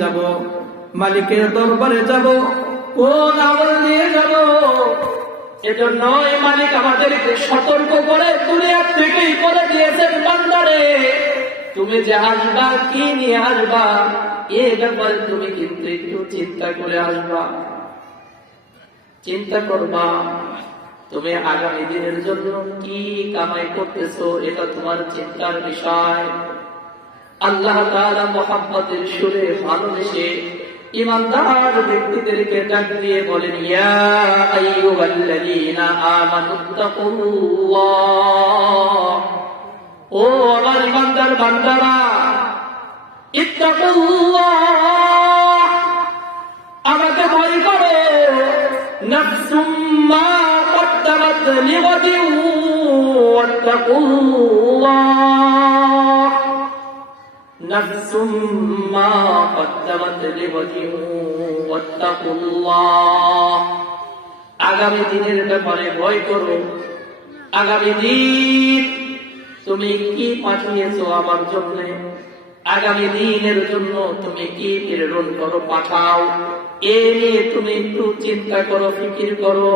যাব, মালিকের দরবারে যাব, কোন আমল নিয়ে যাব? এজন্য এই মালিক আমাদেরকে সতর্ক করে দুনিয়া থেকেই বলে দিয়েছেন, বান্দারে তুমি যে আসবা, কি নিয়ে আসবা, এ ব্যাপারে তুমি কিন্তু একটু চিন্তা করে আসবা, চিন্তা করবা। তুমি আগামী দিনের জন্য কি কামাই করতেছো, এটা তোমার চিন্তার বিষয়। আল্লাহ তাআলা মুহাম্মদের সুরে ভালোবেসে ঈমানদার ব্যক্তিদেরকে ডাক দিয়ে বলেন, ইয়া আইয়ুহাল্লাযীনা আমানুত্তাকুল্লাহ, ও আমার ঈমানদার বান্দারা, ইত্তাকুল্লাহ, আমাকে ভয় করো। নাফসুম মা কদ্দামাত লিগাদিন ওয়াত্তাকুল্লাহ, নাফসুম মা কদ্দামাত লিগাদিন ওয়াত্তাকুল্লাহ, আগামী দিনের ব্যাপারে ভয় করো। আগামী দিন তুমি কি পাঠিয়েছো আমার জন্য, আগামী দিনের জন্য তুমি কি প্রেরণ করো, পাঠাও, এ নিয়ে তুমি একটু চিন্তা করো, ফিকির করো।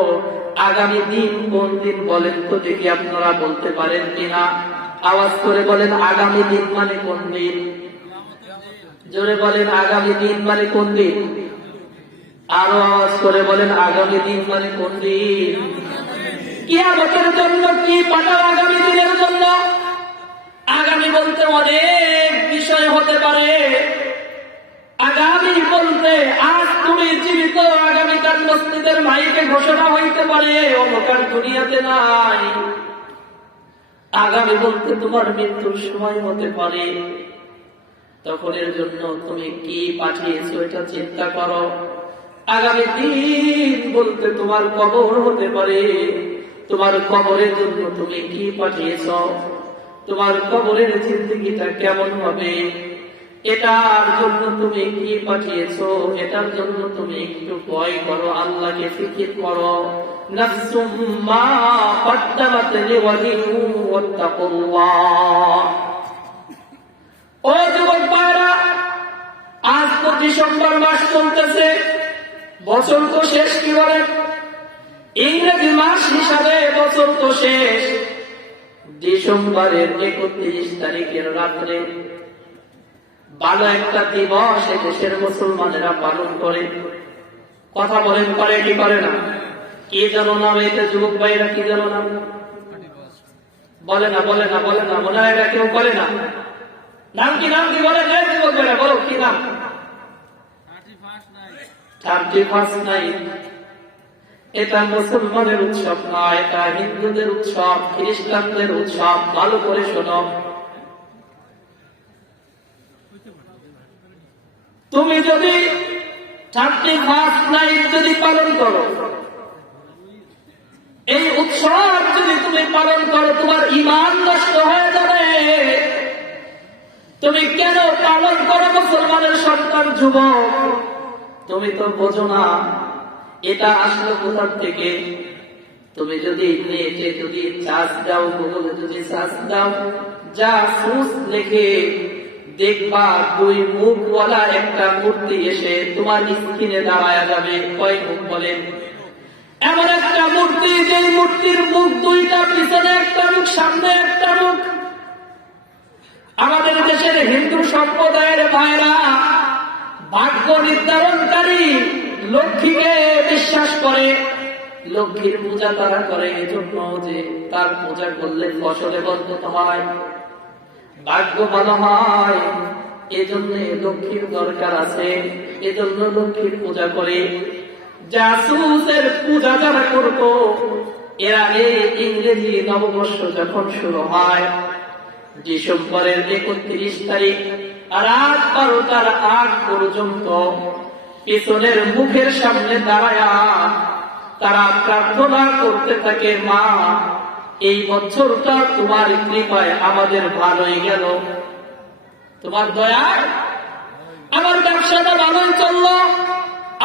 আগামী দিন কোন দিন বলেন তো দেখি, আপনারা বলতে পারেন কিনা? আওয়াজ করে বলেন, আগামী দিন মানে কোন দিন? জোরে বলেন, আগামী দিন মানে কোন দিন? আরো আওয়াজ করে বলেন, আগামী দিন মানে কোন দিন? কিয়ামতের জন্য কি পাঠাও আগামী দিনের জন্য? আগামী বলতে অনেক বিষয় হতে পারে। আগামী বলতে আজ তুমি জীবিত, আগামীকাল মসজিদের মাইকে ঘোষণা হইতে পারে অমুকার দুনিয়াতে নাই। আগামী বলতে তোমার মৃত্যুর সময় হতে পারে। তখন এর জন্য তুমি কি পাঠিয়েছো এটা চিন্তা করো। আগামী দিন বলতে তোমার কবর হতে পারে, তোমার কবরের জন্য তুমি কি পাঠিয়েছ, তোমার কবরের জিন্দেগিটা কেমন হবে, এটার জন্য তুমি কি পাঠিয়েছো, এটার জন্য তুমি একটু ভয় করো, আল্লাহকে ফিকির করো। নাফসুম মা কদ্দামাত লিগাদিন ওয়াত্তাকুল্লাহ। ও যুবক ভাইরা, আজ তো ডিসেম্বর মাস চলতেছে, বছর তো শেষ, কি বলেন? ইংরেজি মাস হিসাবে বছর তো শেষ। ডিসেম্বরের 31 তারিখের রাত্রে ভালো একটা দিবস দেশের মুসলমানেরা পালন করে। কথা বলেন, করে কি করে না? কি যেন নাম এটা, যুবক ভাইরা কি যেন নাম? বলে না, বলে না, বলে না, মনে হয় কেউ করে না। নাম কি, নাম কি বলে না? যুবক ভাইরা বলো, কি নাম? 31st night. এটা মুসলমানের উৎসব নয়, এটা হিন্দুদের উৎসব, খ্রিস্টানদের উৎসব। ভালো করে শোনো। তুমি যদি 31st নাইট যদি পালন করো, এই উৎসব যদি তুমি পালন করো, তোমার ঈমান নষ্ট হয়ে যাবে। তুমি কেন পালন করো মুসলমানের সন্তান, যুবক? তুমি তো বোঝো না এটা আসলো কোথা থেকে। তুমি যদি নেটে যদি সার্চ দাও, গুগলে যদি সার্চ দাও, জাসুস লিখে দেখবা 2 মুখওয়ালা একটা মূর্তি এসে তোমার স্ক্রিনে দাঁড়ায়া যাবে। কয় মুখ বলেন? এমন একটা মূর্তি, যে মূর্তির মুখ 2টা, পিছনে একটা মুখ, সামনে একটা মুখ। আমাদের দেশের হিন্দু সম্প্রদায়ের ভাইরা ভাগ্য নির্ধারণকারী লক্ষ্মীকে বিশ্বাস করে, লক্ষ্মীর পূজা তারা করে এজন্য যে তার পূজা করলে ফসলে বরকত হয়, ভাগ্য ভালো হয়। এজন্য লক্ষ্মীর দরকার আছে, এজন্য লক্ষ্মীর পূজা করে। জাসুসের পূজা যারা করত, এরা এই ইংরেজি নববর্ষ যখন শুরু হয়, ডিসেম্বরের 31 তারিখ রাত 12টার আগ পর্যন্ত পিছনের মুখের সামনে দাঁড়ায়া তারা প্রার্থনা করতে থাকে, মা এই বছরটা তোমার কৃপায় আমাদের ভালোই গেল, তোমার দয়ায় আমার ব্যবসাটা ভালোই চললো,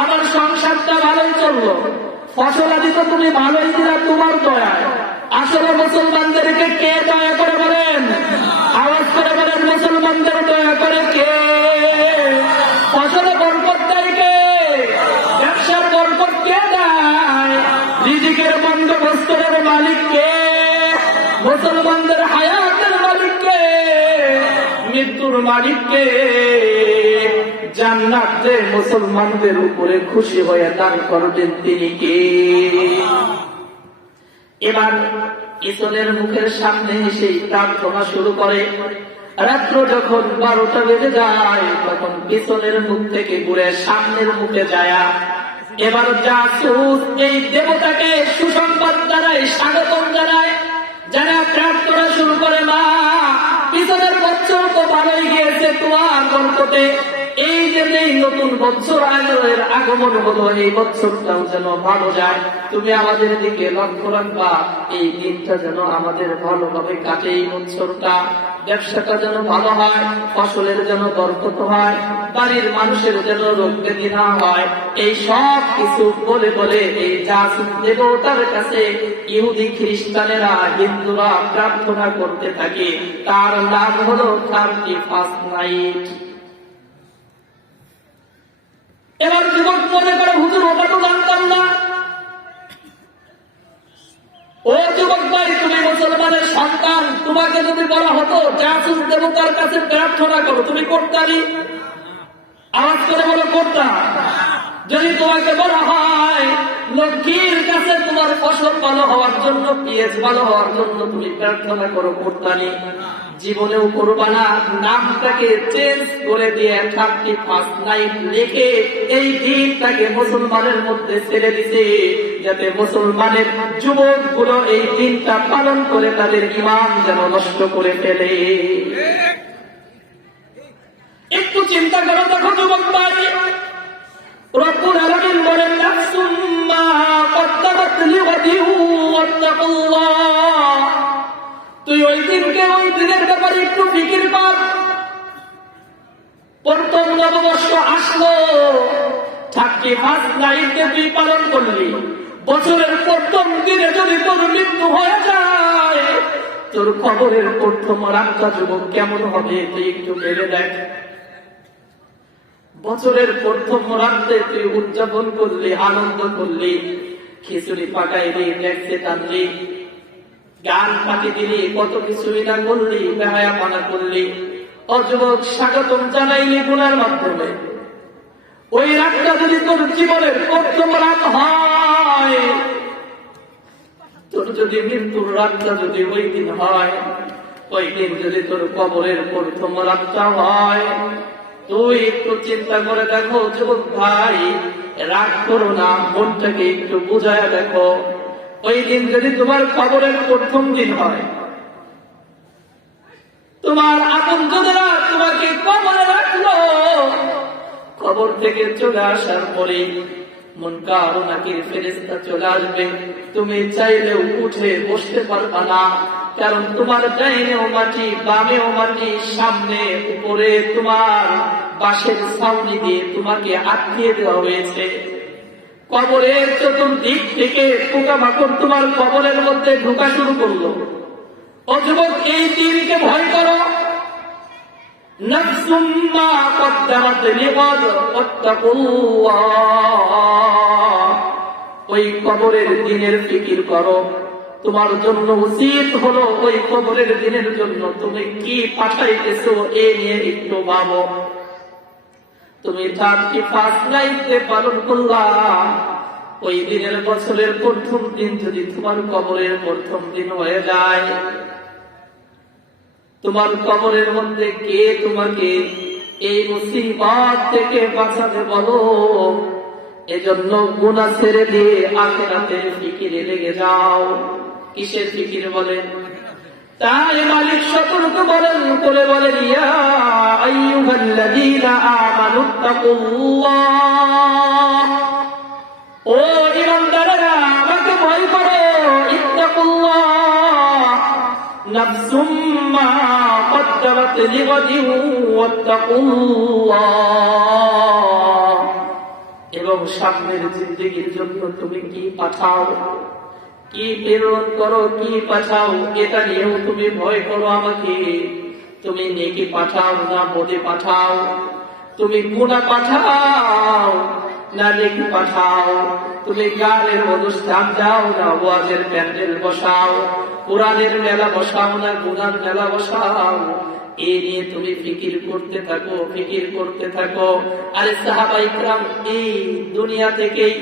আমার সংসারটা ভালোই চললো, ফসলাদি তো তুমি ভালোই দিলা তোমার দয়ায়। আসলে মুসলমানদেরকে কে দয়া করে বলেন? আওয়াজ করে বলেন, মুসলমানদের দয়া করে কে? ফসল মালিক কে? মুসলমানদের হায়াতের মালিক কে? মৃত্যুর মালিক কে? জান্নাত যে মুসলমানদের উপরে খুশি হয়ে দান করবেন তিনি কে? এবার পিছনের মুখের সামনে এসে প্রার্থনা শুরু করে। রাত্র যখন 12টা বেজে যায় তখন পিছনের মুখ থেকে ঘুরে সামনের মুখে যায়। এবার জাসুস এই দেবতাকে সুসংবাদ জানায়, স্বাগতম জানায়, যারা প্রার্থনা শুরু করে, মা পিছনের বছর তো ভালোই গিয়েছে তোমার বরকতে, এই যে নতুন বছর এর আগমন হলো, এই বছরটাও যেন ভালো যায়, তুমি আমাদের দিকে লক্ষ্য রাখবা, এই দিনটা যেন আমাদের ভালোভাবে কাটে, এই বছরটা ব্যবসাটা যেন ভালো হয়, ফসলের যেন বরকত হয়, বাড়ির মানুষের যেন রোগ ব্যাধি না হয়, এই সব কিছু বলে বলে এই জাসুস দেবতার কাছে ইহুদি খ্রিস্টানেরা হিন্দুরা প্রার্থনা করতে থাকে। তার নাম হলো 31st নাইট। এবার যুবক মনে করে, হুজুর ওটা তো জানতাম না। ও যুবক ভাই, তুমি মুসলমানের সন্তান, তোমাকে যদি বলা হতো জাসুস দেবতার কাছে প্রার্থনা করো, তুমি করতালি? আওয়াজ করে বলো করতা। যদি তোমাকে বলা হয় লক্ষ্মীর কাছে তোমার ফসল ভালো হওয়ার জন্য, পেঁয়াজ ভালো হওয়ার জন্য তুমি প্রার্থনা করো, করতালি? জীবনেও করবা না। নামটাকে চেঞ্জ করে দিয়ে 31st নাইট লিখে এই দিনটাকে মুসলমানের মধ্যে ছেড়ে দিতে, যাতে মুসলমানের যুবক গুলো এই দিনটা পালন করে তাদের ঈমান যেন নষ্ট করে ফেলে। একটু চিন্তা করো, দেখো যুবক ভাই, রব্বুল আলামিন বলেন নাফসুম মা কদ্দামাত লিগাদিন ওয়াত্তাকুল্লাহ। তুই ওই দিনকে, ওই দিনের ব্যাপারে একটু ফিকির কর। প্রথম নববর্ষ আসলো, 31st নাইটে তুই পালন করলি, বছরের প্রথম দিনে যদি তোর মৃত্যু হয়ে যায়, তোর কবরের প্রথম রাতটা যুবক কেমন হবে তুই একটু ভেবে দেখ। বছরের প্রথম রাত্রে তুই উদযাপন করলি, আনন্দ করলি, খিচুড়ি পাকাইলি, দেখতে টানলি, গান ফাঁকি দিলি, কত কিছুই না করলি, বেহায়াপনা করলি, অযুবক স্বাগতম জানাইলি গুনার মাধ্যমে। ওই রাতটা যদি তোর জীবনের প্রথম রাত হয়, তোর যদি মৃত্যুর রাতটা যদি ওই দিন হয়, ওই দিন যদি তোর কবরের প্রথম রাতটা হয়, তুই একটু চিন্তা করে দেখো যুবক ভাই, রাগ করো না, মনটাকে একটু বুঝায় দেখো। ওই দিন যদি তোমার কবরের প্রথম দিন হয়, তোমার আপনজনেরা তোমাকে কবরে রাখলো, কবর থেকে চলে আসার পরে মুনকার ও নাকির ফেরেশতা চলে আসবে, তুমি চাইলেও উঠে বসতে পারবা না, কারণ তোমার ডাইনেও মাটি, বামেও মাটি, সামনে উপরে তোমার বাঁশের ছাউনি দিয়ে তোমাকে আটকিয়ে দেওয়া হয়েছে। কবরের চতুর্দিক থেকে পোকামাকড় তোমার কবরের মধ্যে ঢোকা শুরু করলো। ও যুবক, এই দিনকে ভয় করো। নাফসুম মা কদ্দামাত লিগাদ ওয়াত্তাকুল্লাহ। ওই কবরের দিনের ফিকির করো। তোমার জন্য উচিত হলো ওই কবরের দিনের জন্য তুমি কি পাঠাইতেছো এ নিয়ে একটু ভাবো। তুমি 31st নাইটে পালন করলা, ওই দিনের বছরের প্রথম দিন যদি তোমার কবরের প্রথম দিন হয়ে যায়, তোমার কবরের মধ্যে কে তোমাকে এই মুসিবত থেকে বাঁচাবে বলো? এজন্য গুনাহ ছেড়ে দিয়ে আখিরাতের ফিকিরে লেগে যাও। কিসের ফিকির বলেন? তাই মালিক সতর্ক করে বলেন, ইয়া আইয়ুহাল্লাযীনা আমানুত্তাকুল্লাহ, ও ঈমানদারেরা আমাকে ভয় করো। ইত্তাকুল্লাহ নাফসুম মা কদ্দামাত লিগাদিন ওয়াত্তাকুল্লাহ। এবং সামনের জিন্দেগির জন্য তুমি কি পাঠাও, কি প্রেরণ করো, কি পাঠাও, এটা নিয়েও তুমি ভয় করো আমাকে। তুমি নেকি পাঠাও না বদে পাঠাও, তুমি গুনাহ পাঠাও না নেকি পাঠাও, তুমি গানের অনুষ্ঠান যাও না, ওয়াজের প্যান্ডেল বসাও, কোরআনের মেলা বসাও না, গুনার মেলা বসাও, এই নিয়ে তুমি ফিকির করতে থাকো, ফিকির করতে থাকো। আরে সাহাবায়ে কেরাম এই দুনিয়া থেকেই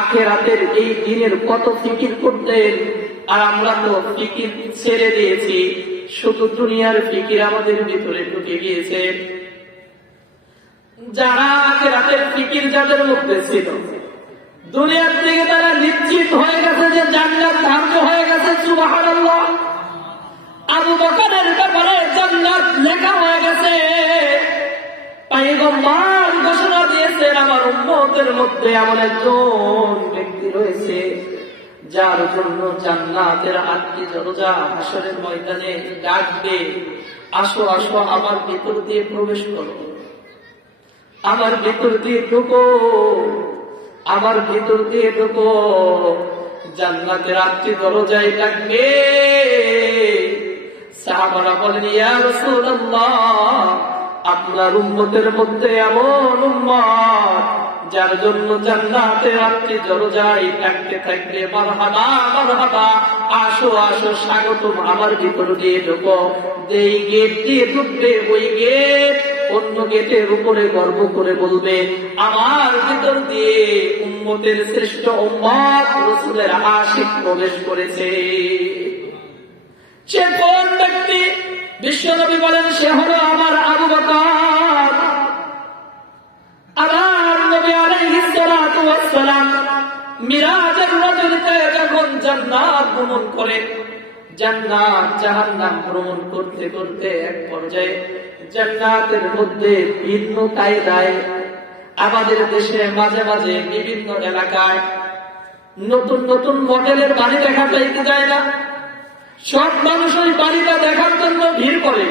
আখিরাতের এই দিনের কত ফিকির করতেন, আর আমরা তো ফিকির ছেড়ে দিয়েছি, শুধু দুনিয়ার ফিকির আমাদের ভিতরে ঢুকে গিয়েছে। যারা আখিরাতের ফিকির যাদের মধ্যে ছিল, দুনিয়ার থেকে তারা নিশ্চিত হয়ে গেছে যে জান্নাত ধার্য হয়ে গেছে, সুবহানাল্লাহ। আবু বকরের ব্যাপারে জান্নাত লেখা হয়ে গেছে, পয়গম্বর ঘোষণা দিয়েছেন আমার উম্মতের মধ্যে এমন একজন ব্যক্তি রয়েছে যার জন্য জান্নাতের 8টি দরজা হাসরের ময়দানে ডাকবে, আসো আসো আমার ভিতর দিয়ে প্রবেশ করো, আমার ভিতর দিয়ে ঢুকো, আমার ভিতর দিয়ে ঢুকো। জান্নাতের 8টি দরজায় ডাকবে। সাহাবারা বলেন, ইয়া রাসূলুল্লাহ, আপনার উম্মতের মধ্যে এমন উম্মত যার জন্য জান্নাতের 8টি দরজায় ডাকতে থাকবে, মারহাবা মারহাবা, আসো আসো, স্বাগতম, আমার ভিতর দিয়ে ঢুকো। যেই গেট দিয়ে ঢুকবে ওই গেট অন্য গেটের উপরে গর্ব করে বলবে, আমার ভিতর দিয়ে উম্মতের শ্রেষ্ঠ উম্মত রাসূলের আশিক প্রবেশ করেছে। সে কোন ব্যক্তি? বিশ্বনবী বলেন, সে হলো আমার আবু বকর। আমার নবী আলাইহিস সালাতু ওয়াস সালাম মিরাজের রাজনীতে যখন জান্নাত ভ্রমণ করেন, জান্নাত জাহান্নাম ভ্রমণ করতে করতে এক পর্যায়ে জান্নাতের মধ্যে ভিন্ন কায়দায়, আমাদের দেশে মাঝে মাঝে বিভিন্ন এলাকায় নতুন নতুন মডেলের বাড়ি দেখা যাইতে যায় না, সব মানুষ ওই বাড়িটা দেখার জন্য ভিড় করে।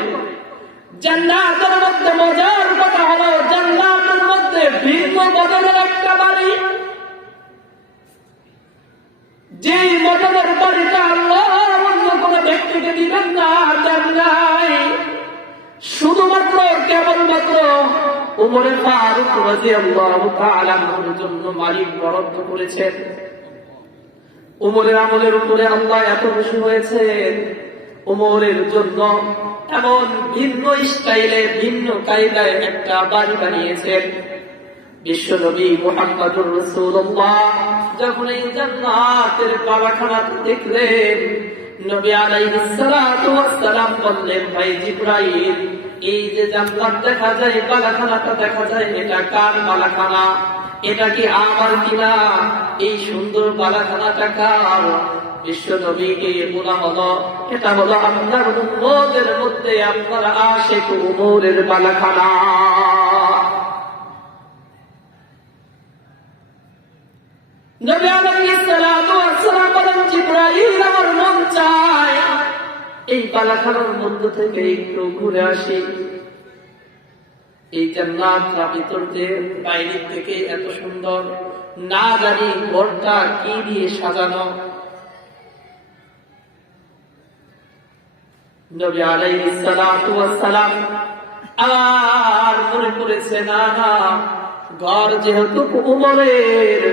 জান্নাতের মধ্যে মজার কথা হলো, জান্নাতের মধ্যে ভিন্ন মডেলের একটা বাড়ি, যেই মডেলের বাড়িটা আল্লাহ অন্য কোন ব্যক্তিকে দিবেন না, জান্নাত শুধুমাত্র কেবলমাত্র উমরে ফারুক রাদিয়াল্লাহু তাআলা আনহুর জন্য মালিক বরাদ্দ করেছেন। উমরের আমলের উপরে আল্লাহ এত খুশি হয়েছেন, উমরের জন্য এমন ভিন্ন স্টাইলে ভিন্ন কায়দায় একটা বাড়ি বানিয়েছেন। বিশ্বনবী মুহাম্মদুর রাসূলুল্লাহ যখন এই জান্নাতের বালাখানা দেখলেন, নবী আলাইহিস সালাতু ওয়াস সালাম বললেন, ভাই জিবরাইল, এই যে জান্নাত দেখা যায়, বালাখানাটা দেখা যায়, এটা কার বালাখানা? এটা কি আমার কিনা? এই সুন্দর বালাখানাটা কার? বিশ্বনবীকে বলা হলো, এটা হলো আপনার উম্মতের মধ্যে আপনার আশিক উমরের বালাখানা। নবী আলাইহিস সালাতু ওয়াস সালাম বলেন, জিবরাইল, আমার মন চায় এই বালাখানার মধ্য থেকে একটু ঘুরে আসি। এই জান্নাতটা ভিতর দিয়ে বাইরে থেকে এত সুন্দর, না জানি ঘরটা কি দিয়ে সাজানো। নবী আলাইহিস সালাতু ওয়াস সালাম আর মনে করেছে, না না, ঘর যেহেতু উমরের,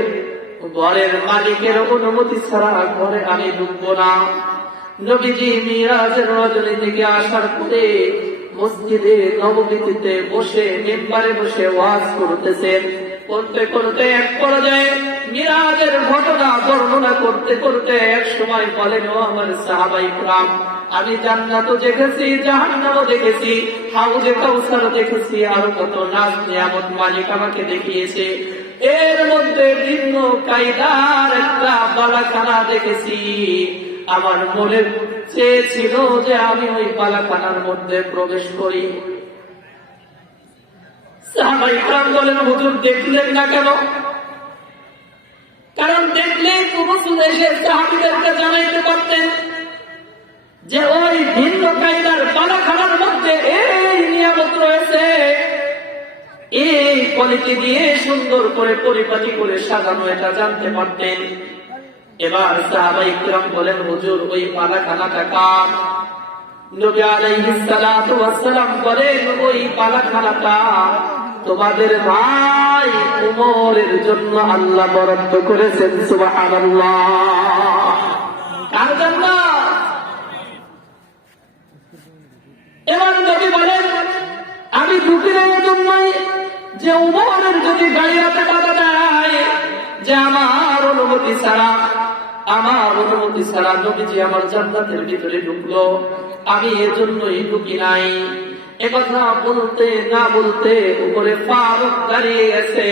ঘরের মালিকের অনুমতি ছাড়া ঘরে আমি ঢুকবো না। নবীজি মিরাজের রজনী থেকে আসার পরে মসজিদে নববীতে বসে, মিম্বারে বসে ওয়াজ করতেছেন। করতে করতে এক পর্যায়ে মিরাজের ঘটনা বর্ণনা করতে করতে এক সময় বলেন, ও আমার সাহাবায়ে কিরাম, আমি জান্নাতও দেখেছি, জাহান্নামও দেখেছি, হাউজে কাউসারও দেখেছি, আর কত নাজ নিয়ামত মালিক আমাকে দেখিয়েছে। এর মধ্যে ভিন্ন কায়দার একটা বালাখানা দেখেছি। আমার মনে চেয়েছিল যে আমি ওই বালাখানার মধ্যে প্রবেশ করি। সাহাবায়ে কিরাম বলেন, হুজুর দেখলেন না কেন? কারণ দেখলে রাসূল এসে সাহাবীদেরকে জানাইতে পারতেন যে ওই ভিন্ন কায়দার বালাখানার মধ্যে এই নিয়ামত রয়েছে, এই কোয়ালিটি দিয়ে সুন্দর করে পরিপাটি করে সাজানো, এটা জানতে পারতেন। এবার সাহাবায়ে কিরাম বলেন, হুজুর ওই বালাখানাটা কার? নবী আলাইহিস সালাতু ওয়াস সালাম বলেন, ওই বালাখানাটা তোমাদের ভাই উমরের জন্য আল্লাহ বরাদ্দ করেছেন। সুবহানাল্লাহ। কার জন্য? এবার নবী বলেন, আমি দুঃখের জন্যই যে উমরের যদি গাড়িতে বাধা দেয়, যে আমার অনুমতি ছাড়া নবীজি আমার জান্নাতের ভিতরে ঢুকলো, আমি এর জন্যই ঢুকি নাই। একথা বলতে না বলতে উপরে ফারুক দাঁড়িয়ে গেছে,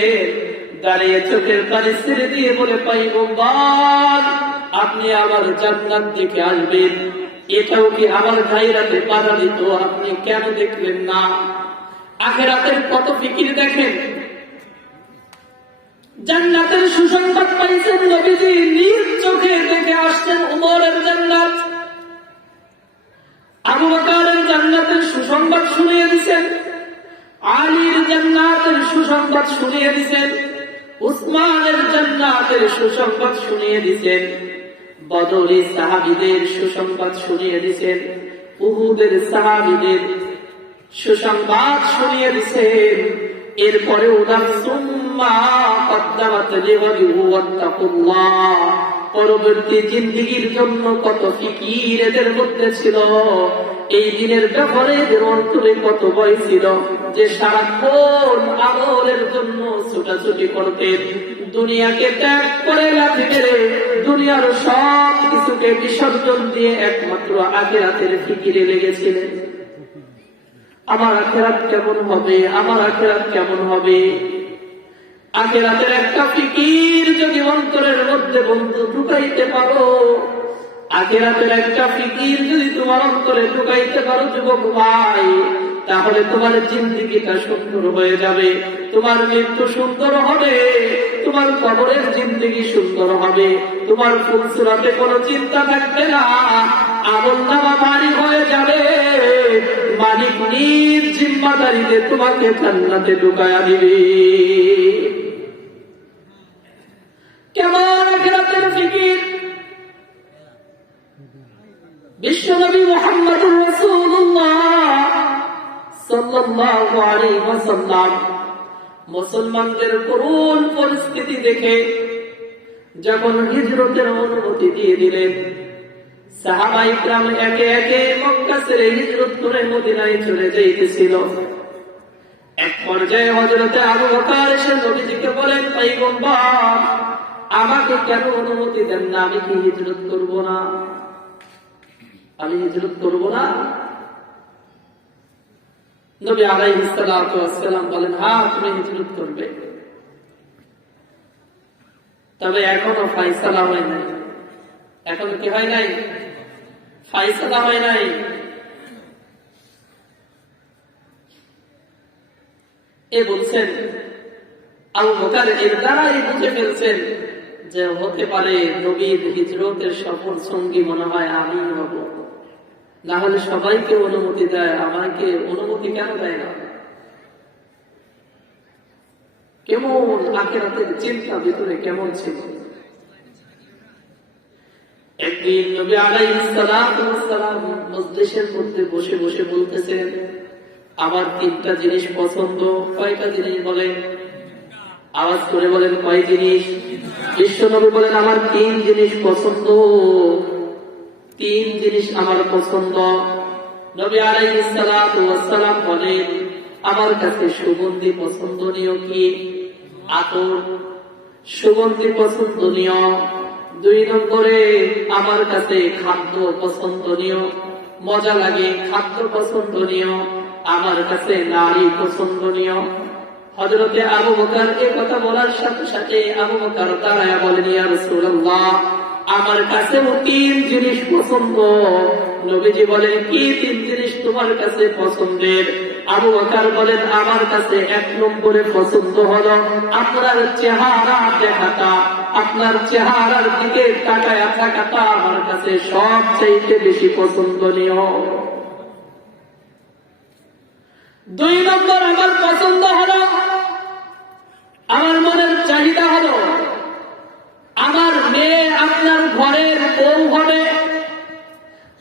দাঁড়িয়ে চোখের পানি ছেড়ে দিয়ে বলে, পয়গম্বর আপনি আমার জান্নাত দিকে আসবেন, এটাও কি আমার গায়রাতে বাধা দিত, আপনি কেন দেখলেন না? আখিরাতের কত ফিকির দেখেন। জান্নাতের সুসংবাদ পাইছেন নবীজি, নিজ চোখে দেখে আসছেন উমরের জান্নাত। আবু বকরের জান্নাতের সুসংবাদ শুনিয়ে দিয়েছেন, আলীর জান্নাতের সুসংবাদ শুনিয়ে দিয়েছেন, উসমানের জান্নাতের সুসংবাদ শুনিয়ে দিয়েছেন, বদরি সাহাবীদের সুসংবাদ শুনিয়ে দিয়েছেন, উহুদের সাহাবীদের সুসংবাদ শুনিয়ে দিয়েছেন। এরপরে পরবর্তী জিন্দিগির জন্য কত ফিকির এদের মধ্যে ছিল, এই দিনের ব্যাপারে এদের অন্তরে কত ভয় ছিল, যে সারাক্ষণ আমলের জন্য ছুটাছুটি করতেন, দুনিয়াকে ত্যাগ করে লাথি মেরে দুনিয়ার সব কিছুকে বিসর্জন দিয়ে একমাত্র আখিরাতের ফিকিরে লেগেছিলেন। আমার আখিরাত কেমন হবে, আমার আখিরাত কেমন হবে? আখিরাতের একটা ফিকির যদি অন্তরের মধ্যে বন্ধু ঢুকাইতে পারো, আখিরাতের একটা ফিকির যদি তোমার অন্তরে ঢুকাইতে পারো যুবক ভাই, তাহলে তোমার জিন্দেগিটা সুন্দর হয়ে যাবে, তোমার মৃত্যু সুন্দর হবে, তোমার কবরের জিন্দেগি সুন্দর হবে, তোমার ফুলসুরাতে কোনো চিন্তা থাকবে না, আমলনামা ভারী হয়ে যাবে, মালিক নিজ জিম্মাদারিতে তোমাকে জান্নাতে ঢুকায়া দিবে। কেমন আখিরাতের ফিকির! বিশ্বনবী মুহাম্মদুর রাসূলুল্লাহ সাল্লাল্লাহু আলাইহি ওয়াসাল্লাম মুসলমানদের করুণ পরিস্থিতি দেখে যখন হিজরতের অনুমতি দিয়ে দিলেন, সাহাবায়ে কিরাম একে একে মক্কা ছেড়ে হিজরত করে মদিনায় চলে যাইতেছিল। এক পর্যায়ে হযরতে আবু বকর এসে নবীজিকে বলেন, পয়গম্বর আমাকে কেন অনুমতি দেন না, আমি কি হিজরত করব না? আমি হিজরত করব না? নবী আলাইহিস সালাতু ওয়াস সালাম বলেন, হ্যাঁ তুমি হিজরত করবে, তবে এখনো ফয়সালা হয় নাই। এখনো কি হয় নাই? ফয়সালা হয় নাই। এ বলছেন আবু বকর এর দ্বারাই বুঝে ফেলছেন যে হতে পারে নবীর হিজরতের সফর সঙ্গী মনে হয় আমি হব, না হলে সবাইকে অনুমতি দেয়, আমাকে অনুমতি কেন দেয় না? কেমন আখিরাতের চিন্তা ভিতরে কেমন ছিল! একদিন নবী আলাইহিস সালাতু ওয়াস সালাম মজলিসের মধ্যে বসে বসে বলতেছেন, আমার তিনটা জিনিস পছন্দ। কয়টা জিনিস বলেন? আওয়াজ করে বলেন, কয় জিনিস? বিশ্বনবী বলেন, আমার তিন জিনিস পছন্দ, তিন জিনিস আমার পছন্দ। নবী আলাইহিস সালাতু ওয়াস সালাম বলেন, আমার কাছে সুগন্ধি পছন্দনীয় কি? আতর, সুগন্ধি পছন্দনীয়। দুই নম্বরে আমার কাছে খাদ্য পছন্দনীয়, মজা লাগে, খাদ্য পছন্দনীয়। আমার কাছে নারী পছন্দনীয়। হযরতে আবু বকর এই কথা বলার সাথে সাথে আবু বকর দাঁড়ায়া বলেন, ইয়া রাসূলুল্লাহ আমার কাছেও তিন জিনিস পছন্দ। নবীজি বলেন, কি তিন জিনিস তোমার কাছে পছন্দের? আবু বকর বলেন, আমার কাছে এক নম্বরে পছন্দ হলো আপনার চেহারা দেখাটা, আপনার চেহারার দিকে তাকায়া থাকাটা আমার কাছে সবচেয়ে বেশি পছন্দনীয়। দুই নম্বর আমার পছন্দ হলো, আমার মনের চাহিদা হলো আমার মেয়ে আপনার ঘরের বউ হবে,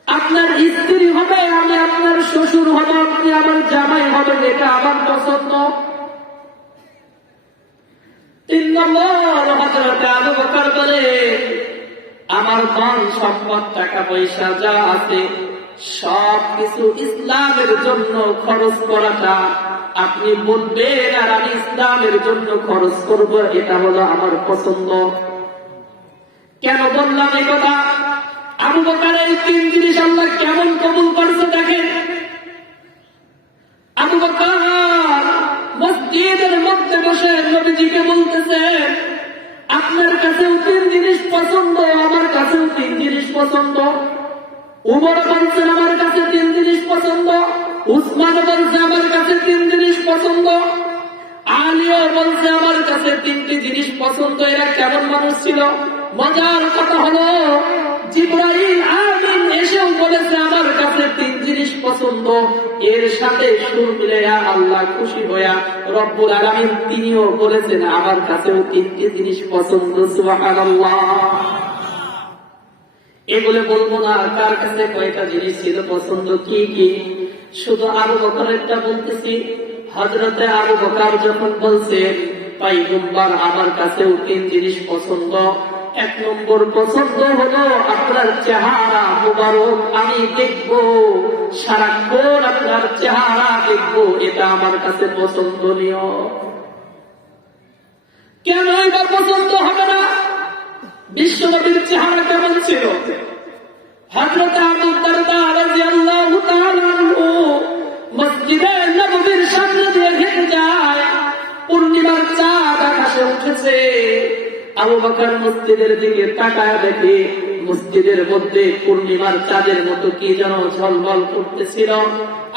আপনার স্ত্রী হবে, আমি আপনার শ্বশুর হব, আপনি আমার জামাই হবেন, এটা আমার পছন্দ। তিন নম্বর হযরত আবু বকর বলে, আমার ধন সম্পদ টাকা পয়সা যা আছে সবকিছু ইসলামের জন্য খরচ করাটা আপনি বলবেন আর আমি ইসলামের জন্য খরচ করব, এটা হলো আমার পছন্দ। কেন বললাম এই কথা? আবু বকরের এই তিন জিনিস আল্লাহ কেমন কবুল করেছে দেখেন। আবু বকর মসজিদের মধ্যে বসে নবীজিকে বলতেছে, আপনার কাছেও তিন জিনিস পছন্দ, আমার কাছেও তিন জিনিস পছন্দ। উমর বলছেন আমার কাছে তিন জিনিস পছন্দ, উসমান বলছে আমার কাছে তিন জিনিস পছন্দ, আলীও বলছে আমার কাছে তিনটি জিনিস পছন্দ। এরা কেমন মানুষ ছিল? মজার কথা হলো জিবরাইল আমিন এসেও বলেছে আমার কাছে তিন জিনিস পছন্দ। এর সাথে সুর মিলাইয়া আল্লাহ খুশি হইয়া রব্বুল আলামিন তিনিও বলেছেন আমার কাছেও তিনটি জিনিস পছন্দ। সুবহানাল্লাহ। এগুলো বলবো না কার কাছে কয়টা জিনিস ছিল পছন্দ, কি কি, শুধু আবু বকরেরটা বলতেছি। হযরতে আবু বকর যখন বলছে পয়গম্বর আমার কাছেও তিন জিনিস পছন্দ, এক নম্বর পছন্দ হলো আপনার চেহারা মুবারক, আমি দেখবো সারাক্ষণ আপনার চেহারা দেখবো, এটা আমার কাছে পছন্দনীয়। কেন এটা পছন্দ হবে না? বিশ্বনবীর চেহারা কেমন ছিল? হযরত আবু দারদা রাদিয়াল্লাহু তাআলা আনহু মসজিদে নববীর সামনে দিয়ে হেঁটে যায়, পূর্ণিমার চাঁদ আকাশে উঠেছে। আবু বকর মসজিদের দিকে তাকায় দেখে মসজিদের মধ্যে পূর্ণিমার চাঁদের মতো কি যেন ঝলমল করতেছিল।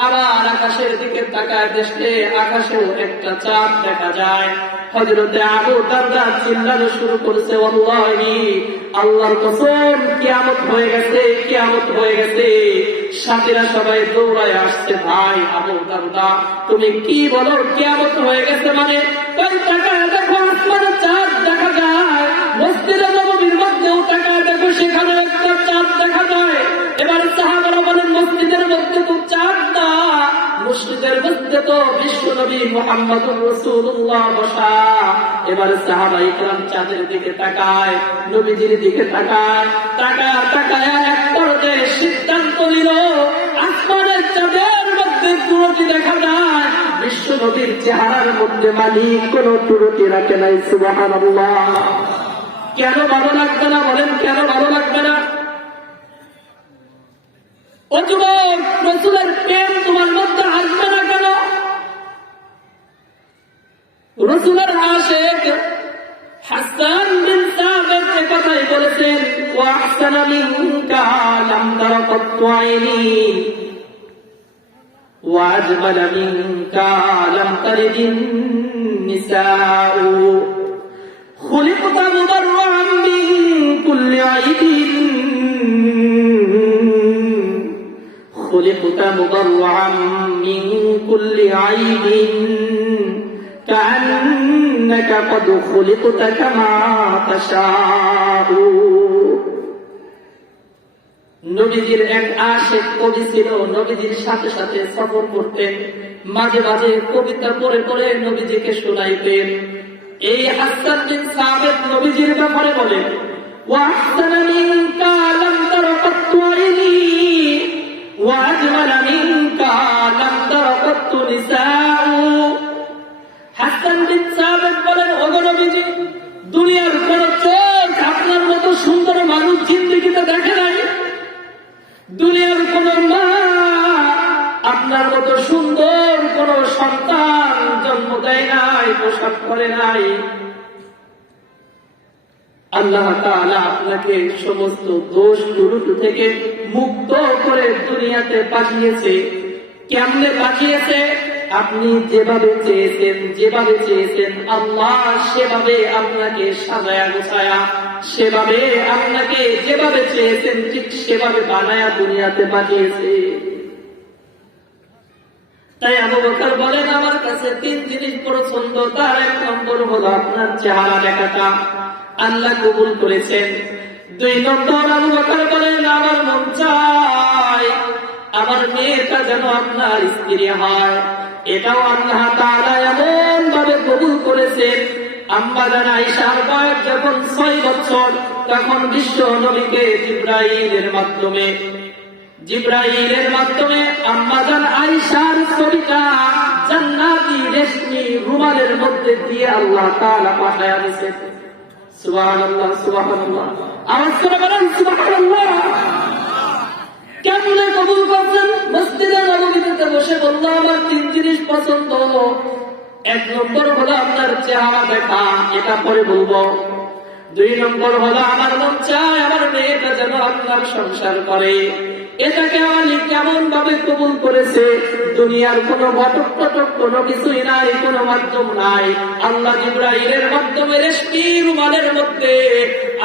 আবার আকাশের দিকে তাকায় দেখলে আকাশেও একটা চাঁদ দেখা যায়। হযরতে আবু দারদা চিল্লানো শুরু করেছে, ওয়াল্লাহি আল্লাহর কসম কিয়ামত হয়ে গেছে, কিয়ামত হয়ে গেছে। সাথীরা সবাই দৌড়ায় আসছে, ভাই আবু দারদা তুমি কি বলো কিয়ামত হয়ে গেছে মানে? ওই তাকায় দেখো আসমানে চাঁদ দেখা যায়, মসজিদে নববীর মধ্যেও তাকায় দেখো সেখানে একটা চাঁদ দেখা যায়। এবার সাহাবারা বলেন মসজিদের মধ্যে তো চাঁদ না, মসজিদের মধ্যে তো বিশ্বনবী মুহাম্মদুর রাসূলুল্লাহ বসা। এবার সাহাবায়ে কেরাম চাঁদের দিকে তাকায়, নবীজির দিকে তাকায়, তাকায় এক পর্যায়ে সিদ্ধান্ত নিল আসমানের চাঁদের মধ্যে ত্রুটি দেখা যায়, বিশ্বনবীর চেহারার মধ্যে মালিক কোনো ত্রুটি রাখে নাই। সুবহানাল্লাহ। কেন ভালো লাগবে না বলেন? কেন ভালো লাগবে না? ও যুবক, রাসূলের প্রেম তোমার মধ্যে আসবে না কেন? রাসূলের আশিক হাসান বিন সাবিত এই কথাই বলেছেন, ওয়া আহসানা মিনকা লাম তারা কাত্তু আইনি ওয়া আজমালা মিনকা লাম তারিদিন নিসাউ খুলিকতা মুবাররাআন মিন কুল্লি আইবিন خلقت مضرعا من كل عيب كأنك قد خلقت كما تشاء। নবীজির এক আশিক কবি ছিল, নবীজির সাথে সাথে সফর করতেন, মাঝে মাঝে কবিতা পড়ে পড়ে নবীজিকে শোনাইতেন। এই হাসান বিন সাবিত নবীজির ব্যাপারে বলেন, ওয়া আহসানা মিনকা লাম তারা কাত্তু আইনি ওয়া আজমালা মিনকা লাম তারা কাত্তু নিসাউ। হাসান বিন সাবিত বলেন, ওগো নবীজি, দুনিয়ার কোন চোখ আপনার মতো সুন্দর মানুষ জিন্দেগিতে দেখে নাই, দুনিয়ার কোন মা আপনার মতো সুন্দর কোন সন্তান জন্ম দেয় নাই, প্রসব করে নাই। আল্লাহ তাআলা আপনাকে সমস্ত দোষ ত্রুটি থেকে মুক্ত করে দুনিয়াতে পাঠিয়েছে। কেমনে পাঠিয়েছে? আপনি যেভাবে চেয়েছেন আল্লাহ সেভাবে আপনাকে সাজায়া গোছায়া, সেভাবে আপনাকে যেভাবে চেয়েছেন ঠিক সেভাবে বানায়া দুনিয়াতে পাঠিয়েছে। তাই আবু বকর বলেন আমার কাছে তিন জিনিস পছন্দ, তার এক নম্বর হলো আপনার চেহারা দেখাটা, আল্লাহ কবুল করেছেন। দুই নম্বর আবু বকর বলেন আমার মন চায় আমার মেয়েটা যেন আপনার স্ত্রী হয়, এটাও আল্লাহ তাআলা এমন ভাবে কবুল করেছেন। আম্মা জান আয়েশার বয়স যখন 6 বছর, তখন বিশ্ব নবীকে জিবরাইলের মাধ্যমে আম্মা জান আয়েশার ছবিটা জান্নাতি রেশমি রুমালের মধ্যে দিয়ে আল্লাহ তাআলা পাঠায়া দিয়েছেন। সুবহানাল্লাহ, সুবহানাল্লাহ, আওয়াজ করে বলেন সুবহানাল্লাহ। কেমনে কবুল করছেন? মসজিদে নববীতে বসে বলল, আমার 3 জিনিস পছন্দ। 1 নম্বর হলো আপনার চেহারা দেখা, এটা পরে বলবো। 2 নম্বর হলো আমার মন চায় আমার মেয়েটা যেন আপনার সংসার করে। এটাকে আমি কেমন ভাবে কবুল করেছে, দুনিয়ার কোনো ঘটক টটক কোনো কিছুই নাই, কোনো মাধ্যম নাই। আল্লাহ জিবরাইলের মাধ্যমে রেশমি রুমালের মধ্যে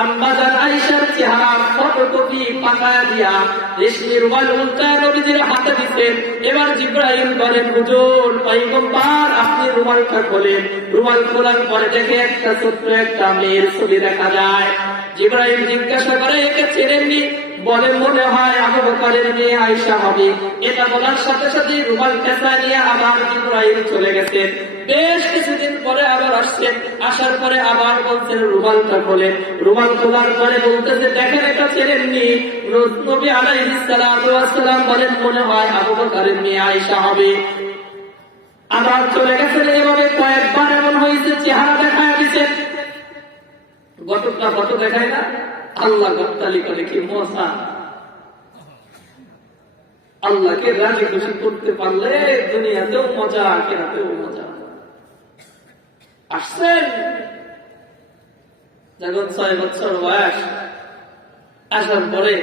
আম্মা জান আয়েশার চেহারা ফটোকপি পাকায়া দিয়া রেশমি রুমাল উল্টায় নবীজির হাতে দিতেন। এবার জিবরাইল বলেন, হুজুর পয়গম্বর আপনি রুমালটা খোলেন। রুমাল খোলার পরে দেখে একটা ছোট্ট একটা মেয়ের ছবি দেখা যায়। জিবরাইল জিজ্ঞাসা করে, একে চেনেননি? বলে, মনে হয় আবু বকরের মেয়ে আয়েশা হবে। এটা বলার সাথে সাথে রুমাল পেঁচা নিয়ে আবার জিবরাইল চলে গেছেন। বেশ কিছুদিন পরে আবার আসছেন, আসার পরে আবার বলছেন রুমালটা খোলেন। রুমাল খোলার পরে বলতেছে, দেখেন এটা চেনেননি? নবী আলাইহিস সালাতু ওয়াস সালাম বলেন, মনে হয় আবু বকরের মেয়ে আয়েশা হবে। আবার চলে গেছেন। এভাবে কয়েকবার এমন হয়েছে, চেহারা দেখায় দিচ্ছেন। গতটা ফটো দেখায় না, আল্লাহ গপ্তালি করে কি মজা। আল্লাহকে রাজি খুশি করতে পারলে দুনিয়াতেও মজা, আখিরাতেও মজা। আসছেন যখন 6 বছর বয়স, আসার পরে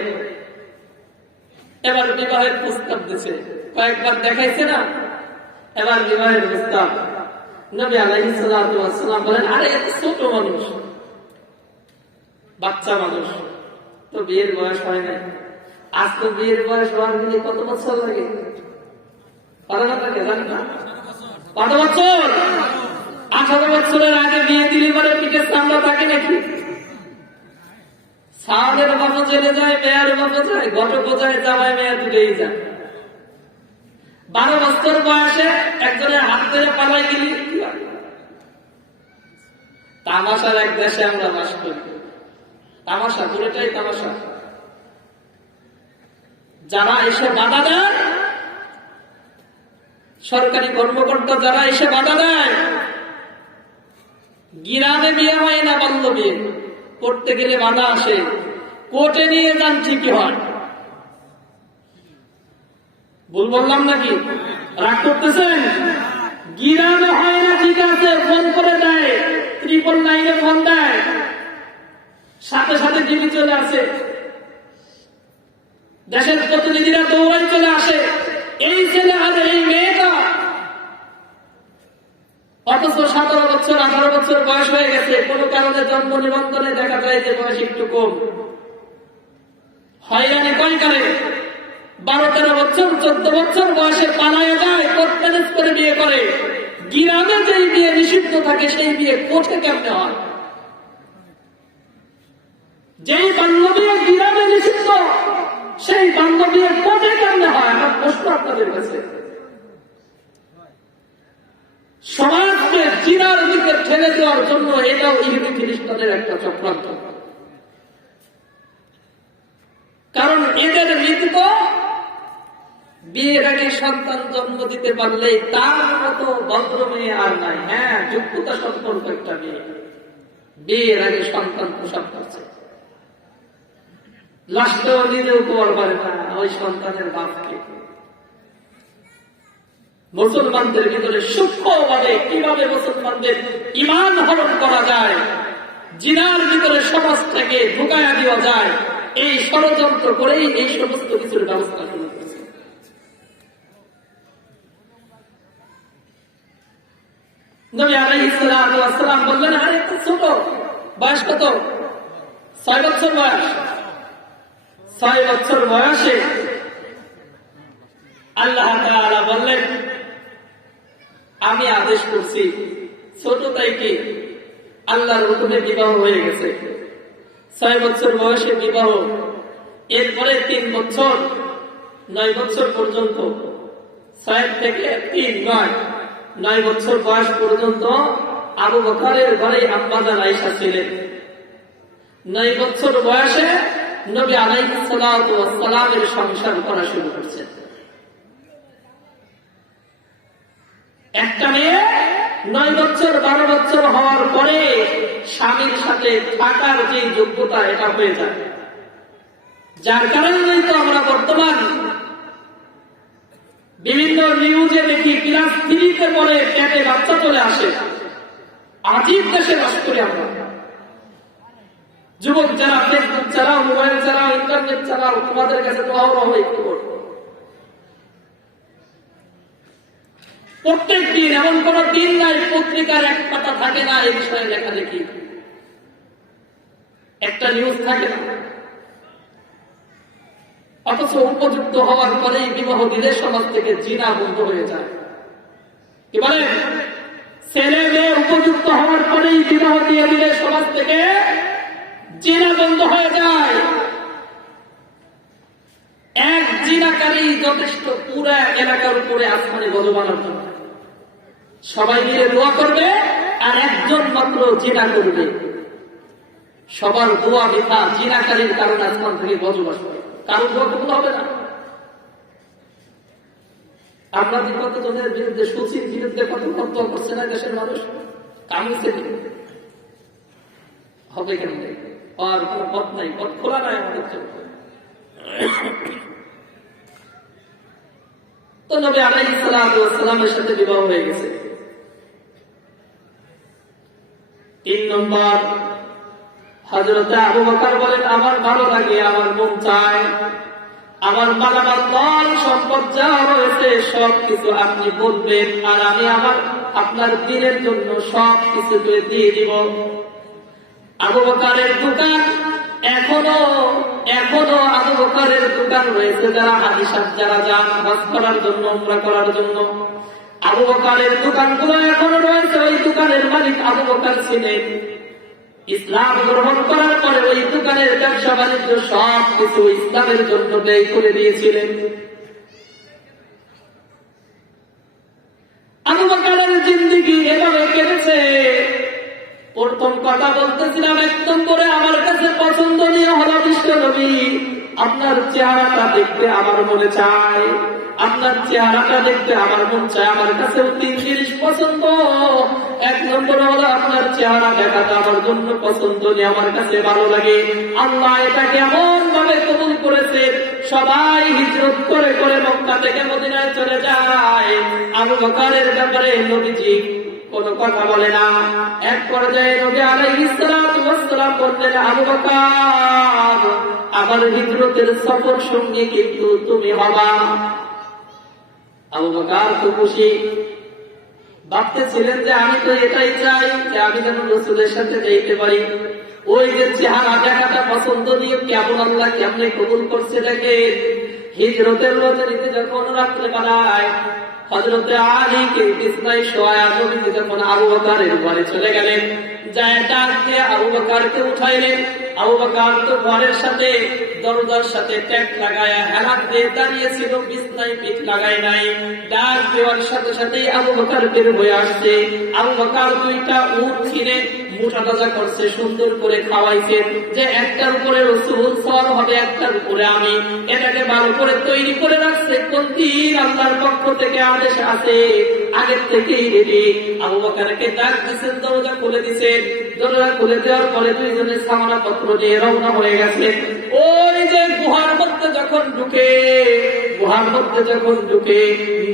এবার বিবাহের প্রস্তাব দিছে। কয়েকবার দেখাইছে না, এবার বিবাহের প্রস্তাব। নবী আলাইহিস সালাতু ওয়াস সালাম বলেন, আরে এত ছোট মানুষ, বাচ্চা মানুষ, তো বিয়ের বয়স হয় না। আজ তো বিয়ের বয়স হওয়ার গেলে কত বছর লাগে? জানেন না? কত বছর? 18 বছরের আগে বিয়ে দিলে পরে পিঠে চামড়া থাকে নাকি? সালের বাবা চলে যায়, মেয়ের বাবা যায়, ঘটক যায়, জামাই মেয়ে দুটোই যায়। 12 বছর বয়সে একজনের হাত ধরে পালাই গেলি। তামাশার এক দেশে আমরা বাস করি। তামাশা, পুরোটাই তামাশা। যারা এসে বাধা দেয়, সরকারি কর্মকর্তা যারা এসে বাধা দেয়, গ্রামে বিয়ে হয় না, বাল্য বিয়ে করতে গেলে বাধা আসে, কোর্টে নিয়ে যান ঠিকই হয়। ভুল বললাম নাকি? রাগ করতেছেন? গ্রামে হয় না, ঠিক আছে, ফোন করে দেয়, 999 ফোন দেয়, সাথে সাথে টিভি চলে আসে, দেশের প্রতিনিধিরা দৌড়াই চলে আসে, এই ছেলে আর এই মেয়েটা। অথচ 17 বছর 18 বছর বয়স হয়ে গেছে, কোন কারণে জন্ম নিবন্ধনে দেখা যায় যে বয়স একটু কম। হয়রানি কয় কারে? 12-13 বছর 14 বছর বয়সে পালায় যায়, কোর্ট ম্যারেজ করে বিয়ে করে। গ্রামে যেই বিয়ে নিষিদ্ধ থাকে সেই বিয়ে কোর্টে কেমনে হয়? যেই বান্ধবীর গ্রামে নিষিদ্ধ সেই বান্ধবীর কোর্টে কেমনে হয়? আমার প্রশ্ন আপনাদের কাছে। সমাজকে জিনার দিকে ঠেলে দেওয়ার জন্য এটাও ইহুদি খ্রিস্টানদের একটা চক্রান্ত। কারণ এদের নীতি তো বিয়ের আগে সন্তান জন্ম দিতে পারলে তার মতো ভদ্র মেয়ে আর নাই। হ্যাঁ, যোগ্যতা সম্পর্ক একটা মেয়ে বিয়ের আগে সন্তান প্রসব করছে, লাস্টেও নিজেও উপর পারে না ওই সন্তানের বাপকে। মুসলমানদের ভিতরে সূক্ষ্মভাবে কিভাবে মুসলমানদের ঈমান হরণ করা যায়, জিনার ভিতরে সমাজ থেকে ঢুকায়া দেওয়া যায়, এই ষড়যন্ত্র করেই এই সমস্ত কিছুর ব্যবস্থা শুরু করেছে। নবী আলাইহিস সালাতু ওয়াস সালাম বললেন, আরে এত ছোট বয়স, কত? 6 বছর বয়স। 6 বছর বয়সে আল্লাহ তাআলা বললেন, আমি আদেশ করছি, ছোট তাই কি আল্লাহর হুকুমে বিবাহ হয়ে গেছে। 6 বছর বয়সে বিবাহ, এরপরে 3 বছর 9 বছর পর্যন্ত, 6 থেকে 3 9 বছর বয়স পর্যন্ত আবু বকরের ঘরে আম্মাজান আয়েশা ছিলেন। 9 বছর বয়সে নবী আলাইহিস সালাতু ওয়াস সালামের সংসার করা শুরু করছেন। একটা মেয়ে 9 বছর 12 বছর হওয়ার পরে স্বামীর সাথে থাকার যে যোগ্যতা এটা হয়ে যায়, যার কারণেই তো আমরা বর্তমান বিভিন্ন নিউজে দেখি ক্লাস 3-তে পরে পেটে বাচ্চা চলে আসে। আজীব দেশে বাস করি আমরা। যুবক যারা ফেসবুক চালাও, মোবাইল চালাও, ইন্টারনেট চালাও, তোমাদের কাছে তো অহরহ খবর। প্রত্যেক দিন এমন কোন দিন নাই পত্রিকার এক পাতা থাকে না এই বিষয়ে লেখা দেখি, একটা নিউজ থাকে না। অথচ উপযুক্ত হওয়ার পরেই বিবাহ দিলে সমাজ থেকে জিনা বন্ধ হয়ে যায়। কি বলে? ছেলে মেয়ে উপযুক্ত হওয়ার পরেই বিবাহ দিয়ে দিলে সমাজ থেকে জিনা বন্ধ হয়ে যায়। এক জিনাকারী যথেষ্ট পুরা এলাকার উপরে আসমানে গজব আনার জন্য। সবাই মিলে দোয়া করবে আর একজন মাত্র জিনা করবে, সবার দোয়া বৃথা। জিনাকারীর কারণে আসমান থেকে গজব আসবে, কারো দোয়া কবুল হবে না। আপনাদের কতজনের বিরুদ্ধে, সুচির বিরুদ্ধে কত কর্তব্য করছে না দেশের মানুষ? কামিছে হবে কেন? আর কোন পথ নাই, পথ খোলা নাই আমাদের জন্য। তো নবী আলাইহিস সালাতু ওয়াস সালামের সাথে বিবাহ হয়ে গেছে। 3 নম্বর, হযরত আবু বকর বলেন, আমার ভালো লাগে, আমার মন চায়, আমার মালামাল দল সম্পদ যা রয়েছে সবকিছু আপনি বলবেন, আর আমি আপনার দিনের জন্য সবকিছু দিয়ে দিব। আবু বকরের দোকান এখনো আবু বকরের দোকান রয়েছে। যারা হাদিস যারা যান হজ করার জন্য, উমরা করার জন্য, আবু বকরের দোকানগুলো এখনো রয়েছে। ওই দোকানের মালিক আবু বকর ছিলেন। ইসলাম গ্রহণ করার পরে ওই দোকানের ব্যবসা বাণিজ্য সবকিছু ইসলামের জন্য ব্যয় করে দিয়েছিলেন। আবু বকরের জিন্দেগি এভাবে কেটেছে। প্রথম কথা বলতেছিলাম, 1 নম্বরে আমার কাছে পছন্দনীয় হলো বিশ্ব নবী। আপনার চেহারাটা দেখতে আমার মনে চায়, আপনার চেহারাটা দেখতে আমার মন চায়। আমার কাছে 3 জিনিস পছন্দ। 1 নম্বর হলো আপনার চেহারা দেখাটা আমার জন্য পছন্দনীয়, আমার কাছে ভালো লাগে। আল্লাহ এটাকে এমন ভাবে কবুল করেছে, সবাই হিজরত করে করে মক্কা থেকে মদিনায় চলে যায়। আবু বকরের ব্যাপারে নবীজি কোনো কথা বলে না। এক পর্যায়ে নবী আলাইহিস সালাতু ওয়াস সালাম বললেন, আবু বকর, আমার হিজরতের সফর সঙ্গী কিন্তু তুমি হবা। আবু বকর তো খুশি, ভাবতেছিলেন যে আমি তো এটাই চাই যে আমি যেন রাসূলের সাথে যাইতে পারি। ওই যে চেহারা দেখাটা পছন্দনীয়, কেমন আল্লাহ কেমনে কবুল করছে দেখেন। হিজরতের রজনীতে যখন রাত্রে বেলায় হযরত আলীকে বিছানায় শোয়া নবীজি যখন আবু বকরের ঘরে চলে গেলেন, যায় ডাক দিয়ে আবু বকরকে উঠাইলেন। আবু বকর তো ঘরের সাথে দরজার সাথে ট্যাক লাগায়া হেলান দিয়ে দাঁড়িয়েছিল, বিছানায় পিঠ লাগায় নাই। ডাক দেওয়ার সাথে সাথেই আবু বকর বের হয়ে আসছে। আবু বকর 2টা উট কিনে মোটা তাজা করছে, সুন্দর করে খাওয়াইছে, যে একটার উপরে রাসূল সওয়ার হবে, একটার উপরে আমি। এটাকে ভালো করে তৈরি করে রাখছে। কোন দিন আল্লাহর পক্ষ থেকে আদেশ আছে, আগের থেকেই রেডি। আবু বকরকে ডাক দিয়েছেন, দরজা খুলে দিয়েছেন। দরজা খুলে দেওয়ার পরে দুইজনে সামানা পত্র নিয়ে রওনা হয়ে গেছে। ওই যে গুহার মধ্যে যখন ঢুকে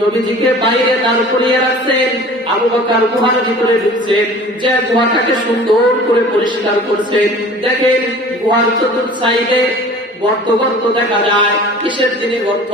নবীজিকে বাইরে দাঁড় করিয়ে রাখছেন। আবু বকর গুহার ভিতরে ঢুকছেন, যে গুহাটাকে সুন্দর করে পরিষ্কার করছেন। দেখেন গুহার চতুর্থ সাইডে গর্ত দেখা যায়। কিসের দিনে গর্ত?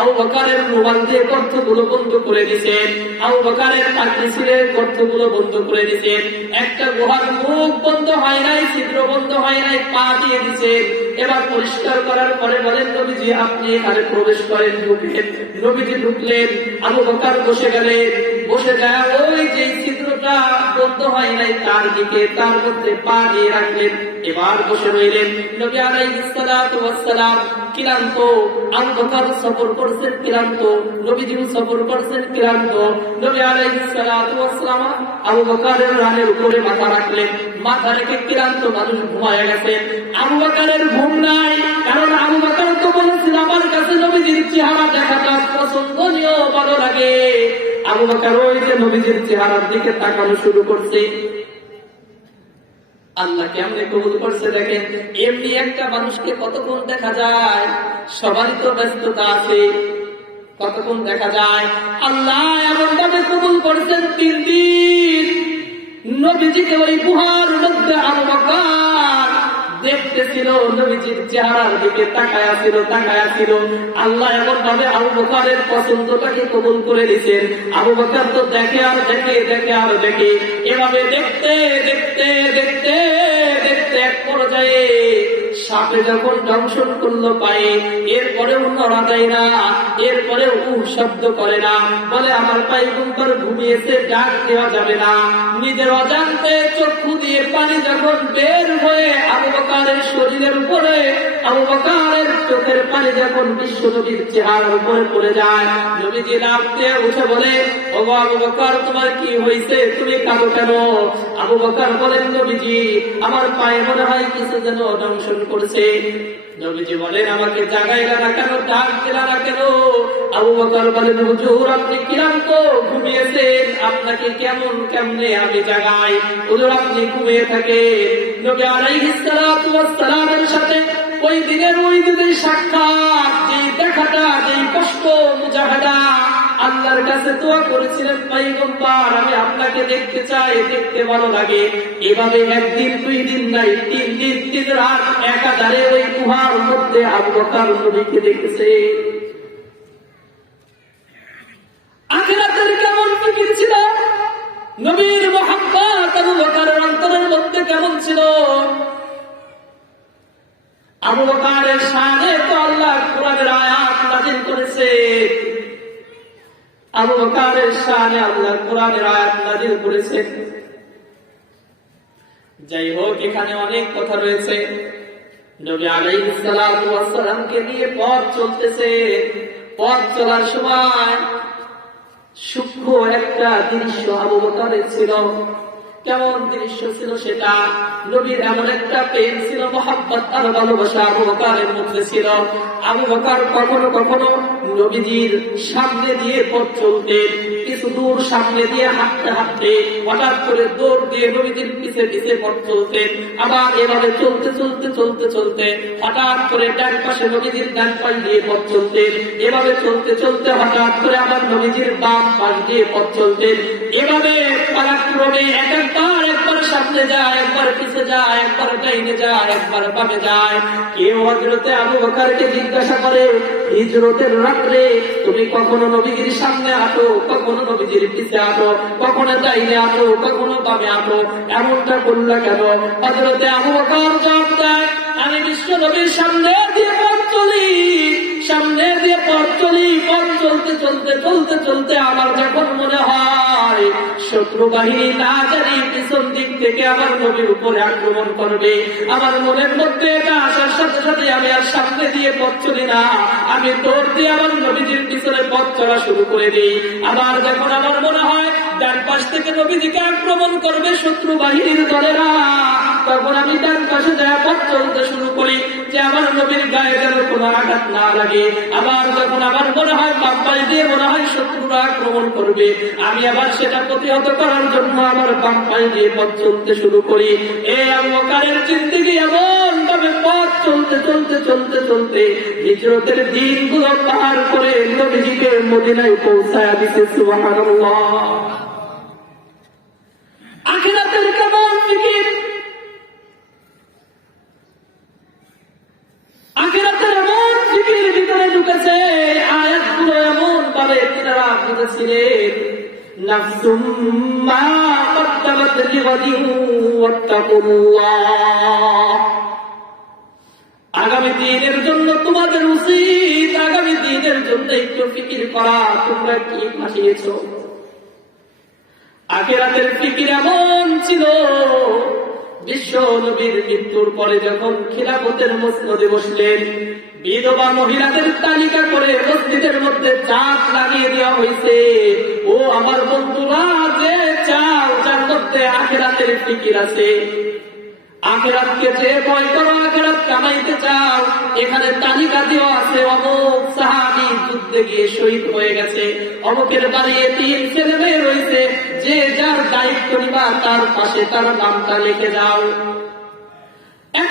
আবু বকরের রুমাল দিয়ে গর্তগুলো বন্ধ করে দিয়েছেন। আবু বকরের পাগড়ি ছিঁড়ে গর্তগুলো বন্ধ করে দিয়েছেন। একটা গুহার মুখ বন্ধ হয় নাই, ছিদ্র বন্ধ হয় নাই, পা দিয়ে দিয়েছেন। এবার পরিষ্কার করার পরে বলেন, নবীজি আপনি এখানে প্রবেশ করেন, ঢুকলেন। নবীজি ঢুকলেন, আবু বকর বসে গেলেন। বসে যায় ওই যে ছিদ্রটা বন্ধ হয় নাই তার দিকে, তার মধ্যে পা দিয়ে রাখলেন। এবার বসে রইলেন। নবী আলাইহিস সালাতু ওয়াস সালাম ক্লান্ত, আবু বকর সফর করছেন ক্লান্ত, নবীজিও সফর করছেন ক্লান্ত। নবী আলাইহিস সালাতু ওয়াস সালাম আবু বকরের রানের উপরে মাথা রাখলেন, মাথা রেখে ক্লান্ত মানুষ ঘুমায় গেছেন। আবু বকরের ঘুম নাই, কারণ আবু বকর তো বলেছিল আমার কাছে নবীজির চেহারা দেখাটা পছন্দনীয়, ভালো লাগে। আবু বকর ওই যে নবীজির চেহারার দিকে তাকানো শুরু করছে। আল্লাহ কেমনে কবুল করছে দেখেন। এমনি একটা মানুষকে কতক্ষণ দেখা যায়, সবারই তো ব্যস্ততা আছে, কতক্ষণ দেখা যায়। আল্লাহ এমন ভাবে কবুল করেছেন 3 দিন নবীজিকে ওই গুহার মধ্যে আবু বকর দেখতেছিল, নবীজির চেহারার দিকে তাকায়া ছিল। আল্লাহ এমন ভাবে আবু বকরের পছন্দটাকে কবুল করে দিয়েছেন। আবু বকর তো দেখে আর দেখে, এভাবে দেখতে এক পর্যায়ে সাপে যখন দংশন করলো পায়ে, এরপরেও নড়া দেয় না, এরপরেও শব্দ করে না, বলে আমার পয়গম্বর ঘুমিয়েছে, ডাক দেওয়া যাবে না। নিজের অজান্তে চক্ষু দিয়ে পানি যখন বের হয়ে আবু বকরের শরীরের উপরে, আবু বকরের চোখের পানি যখন বিশ্ব নবীর চেহারার উপরে পড়ে যায়, নবীজি লাফ দিয়ে উঠে বলে, ও আবু বকর তোমার কি হয়েছে, তুমি কাঁদো কেন? আবু বকর বলেন, নবীজি আমার পায়ে মনে হয় কিছু যেন দংশন করছে। নবীজি বলেন, আমাকে জাগাইলা না কেন, ডাক দিলা না কেন? আবু বকর বলেন, হুজুর আপনি ক্লান্ত, ঘুমিয়েছেন, আপনাকে কেমনে আমি জাগাই? হুজুর আপনি ঘুমিয়ে থাকেন। নবী আলাইহিস সালাতু ওয়াস সালামের সাথে ওই দিনের সাক্ষাৎ, যে দেখাটা, যে কষ্ট, মুজাহাদা, আল্লাহর কাছে দোয়া করেছিলেন, পয়গম্বর আমি আপনাকে দেখতে চাই, দেখতে ভালো লাগে। এভাবে 1 দিন 2 দিন নাই, 3 দিন 3 রাত একাধারে ওই গুহার মধ্যে আবু বকর নবীকে দেখেছে। আখিরাতের কেমন ফিকির ছিল, নবীর মুহাব্বত আবু বকরের অন্তরের মধ্যে কেমন ছিল। আবু বকরের শানে তো আল্লাহ কোরআনের আয়াত নাযিল করেছে, আবু বকরের শানে আল্লাহ কোরআনের আয়াত নাযিল করেছেন। যাই হোক, এখানে অনেক কথা রয়েছে। নবী আলাইহিস সালাতু ওয়াস সালামকে নিয়ে পথ চলতেছে, পথ চলার সময় সূক্ষ্ম একটা দৃশ্য আবু বকরের ছিল। কেমন দৃশ্য ছিল সেটা? নবীর এমন একটা প্রেম ছিল, মহব্বত আর ভালোবাসা আবু বকরের মধ্যে ছিল। আবু বকর কখনো কখনো নবীজির সামনে দিয়ে পথ চলতেন, কিছু দূর সামনে দিয়ে হাঁটতে হঠাৎ করে দৌড় দিয়ে নবীজির পিছে পথ চলতেন। আবার এভাবে চলতে হঠাৎ করে ডান পাশে নবীজির ডান পাশ দিয়ে পথ চলতেন। এভাবে চলতে হঠাৎ করে আবার নবীজির বাম পাশ দিয়ে পথ চলতেন। এভাবে পালাক্রমে একবার সামনে যায়, একবার পিছে যায়, একবার ডাইনে যায়, একবার বামে যায়। কেউ হযরতে আবু বকরকে জিজ্ঞাসা করে, হিজরতের রাত্রে তুমি কখনো নবীজির সামনে হাঁটো, কখনো নবীজির পিছে হাঁটো, কখনো ডাইনে হাঁটো, কখনো বামে হাঁটো, এমনটা করলা কেন? হযরতে আবু বকর জবাব দেয়, আমি বিশ্ব নবীর সামনে দিয়ে পথ চলি, পথ চলতে আমার যখন মনে হয় শত্রু বাহিনী না জানি পিছন দিক থেকে আমার নবীর উপরে আক্রমণ করবে, আমার মনের মধ্যে এটা আসার সাথে সাথে আমি আর সামনে দিয়ে পথ চলি না, আমি দৌড় দিয়ে আমার নবীজির পিছনে পথ চলা শুরু করে দিই। আবার যখন আমার মনে হয় ডান পাশ থেকে নবীজিকে আক্রমণ করবে শত্রু বাহিনীর দলেরা, তখন আমি ডান পাশে যায় পথ চলতে শুরু করি, যে আমার নবীর গায়ে যেন কোনো আঘাত না লাগে। আবার যখন আমার মনে হয় বাম পাশ দিয়ে মনে হয় শত্রুরা আক্রমণ করবে, আমি আবার সেটা প্রতিহত করার জন্য আমার বাম পাশ দিয়ে পথ চলতে শুরু করি। এই আবু বকরের জিন্দেগি এমন ভাবে পথ চলতে হিজরতের দিনগুলো পার করে নবীজিকে মদিনায় পৌঁছায়া দিতে। সুবহানাল্লাহ। আখিরাতের কেমন ফিকির, আখিরাতের এমন ফিকির ভিতরে ঢুকেছে, আয়াতগুলো এমন ভাবে তিনারা বুঝেছিলেন। নাফসুম মা কদ্দামাত লিগাদিন ওয়াত্তাকুল্লাহ। আগামী দিনের জন্য তোমাদের উচিত আগামী দিনের জন্য একটু ফিকির করা, তোমরা কি পাঠিয়েছো। আখিরাতের ফিকির এমন ছিল বিশ্ব নবীর মৃত্যুর পরে যখন খিলাফতের মসনদে বসলেন, বিধবা মহিলাদের তালিকা করে মসজিদের মধ্যে চাপ লাগিয়ে দেওয়া হয়েছে। ও আমার বন্ধুরা, যে চাও যার মধ্যে আখিরাতের ফিকির আছে, আখিরাতকে যে ভয় করো, আখিরাত কামাইতে চাও, এখানে তালিকা দেওয়া আছে। অমুক সাহাবী যুদ্ধে গিয়ে শহীদ হয়ে গেছে, অমুকের বাড়ি 3 ছেলে মেয়ে রয়েছে, যে যার দায়িত্ব নিবা তার পাশে তার নামটা লিখে যাও। এক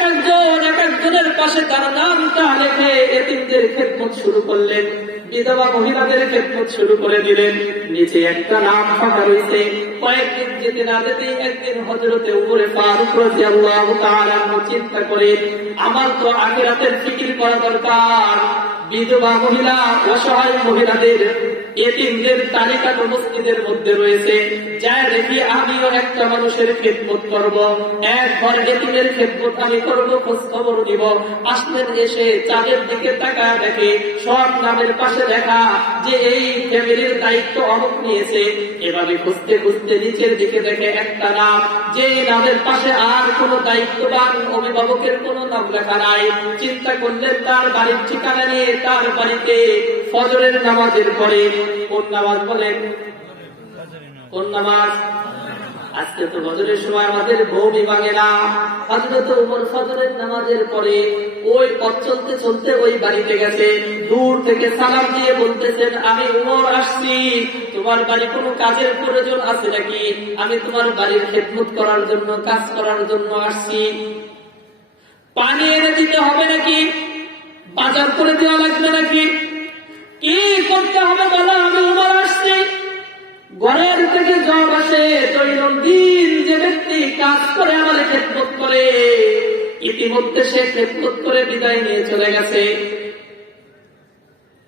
একজনের পাশে তার নামটা লিখে এতিমদের খেদমত শুরু করলেন, বিধবা মহিলাদের খেদমত শুরু করে দিলেন। নিচে একটা নাম ফাঁকা রয়েছে। কয়েকদিন যেতে না যেতে একদিন হযরতে উমর ফারুক রাদিয়াল্লাহু তাআলা চিন্তা করে, আমার তো আখিরাতের ফিকির করা দরকার। বিধবা মহিলা, অসহায় মহিলাদের, এতিমদের তালিকা তো মসজিদের মধ্যে রয়েছে, যাই দেখি আমিও একটা মানুষের খেদমত করব, একবার এতিমের খেদমত আমি করব, খোঁজ খবর নিব। আসলেন, এসে চাঁদের দিকে তাকায় দেখে সব নামের পাশে লেখা যে এই ফ্যামিলির দায়িত্ব অমুক নিয়েছে। এভাবে খুঁজতে খুঁজতে নিচের দিকে দেখে একটা নাম, যে নামের পাশে আর কোন দায়িত্ববান অভিভাবকের কোন নাম লেখা নাই। চিন্তা করলেন, তার বাড়ির ঠিকানা নিয়ে তার বাড়িতে ফজরের নামাজের পরে, কোন নামাজ বলেন? কোন নামাজ? আজকে তো ফজরের সময় আমাদের বউমি ভাঙে না। হযরত উমর ফজরের নামাজের পরে ওই পথ চলতে চলতে ওই বাড়িতে গেছে। দূর থেকে সালাম দিয়ে বলতেছেন, আমি উমর আসছি, তোমার বাড়ি কোনো কাজের প্রয়োজন আছে নাকি? আমি তোমার বাড়ির খেদমত করার জন্য, কাজ করার জন্য আসছি। পানি এনে দিতে হবে নাকি? বাজার করে দেওয়া লাগবে নাকি? কি করতে হবে বলো, আমি উমর আসছি। ঘরের থেকে জব আসে, দৈনন্দিন যে ব্যক্তি কাজ করে আমার খেদমত করে, ইতিমধ্যে সে খেদমত করে বিদায় নিয়ে চলে গেছে।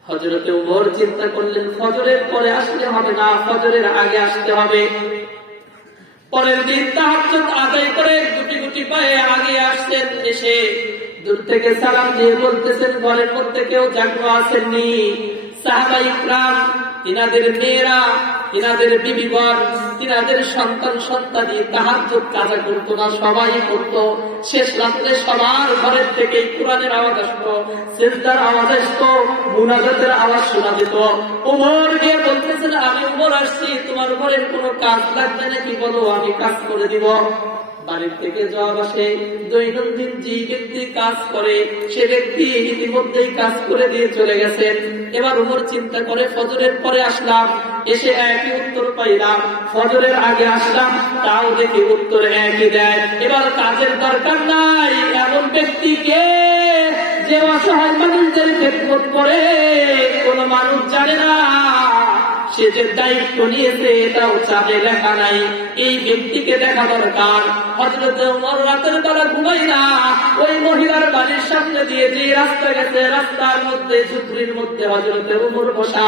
হযরতে উমর চিন্তা করলেন, ফজরের পরে আসলে হবে না, ফজরের আগে আসতে হবে। পরের দিন তাহাজ্জুদ আদায় করে গুটি গুটি পায়ে আগে আসছেন। এসে দূর থেকে সালাম দিয়ে বলতেছেন, ঘরের মধ্যে কেউ জাগ্র আসেননি? সাহাবায়ে ইকরাম, তিনাদের মেয়েরা, তিনাদের বিবিগণ, তিনাদের সন্তান সন্তানি তাহাজ্জুদ কাজা করতো না, সবাই করতো। শেষ রাত্রে সবার ঘরের থেকে কোরআনের আওয়াজ আসতো, সিজদার আওয়াজ আসতো, মুনাজাতের আওয়াজ শোনা যেত। ওমর গিয়ে বলতেছেন, আমি উমর আসছি, তোমার ঘরের কোনো কাজ লাগবে নাকি বলো, আমি কাজ করে দিব। বাড়ির থেকে জবাব আসে, দৈনন্দিন যে ব্যক্তি কাজ করে সে ব্যক্তি ইতিমধ্যেই কাজ করে দিয়ে চলে গেছেন। এবার উমর চিন্তা করে, ফজরের পরে আসলাম, এসে একই উত্তর পাইলাম, ফজরের আগে আসলাম, তাও দেখি উত্তর একই দেয়। এবার কাজের দরকার নাই, এমন ব্যক্তিকে যে অসহায় মানুষদের খেদমত করে কোন মানুষ জানে না, সে যে দায়িত্ব নিয়েছে এটাও চাপে লেখা নাই, এই ব্যক্তিকে দেখা দরকার। হযরত ওমর রাতের বেলা ঘুমাই না, ওই মহিলার বাড়ির সামনে দিয়ে যে রাস্তা গেছে, রাস্তার মধ্যে ঝুপড়ির মধ্যে হযরত ওমর বসা।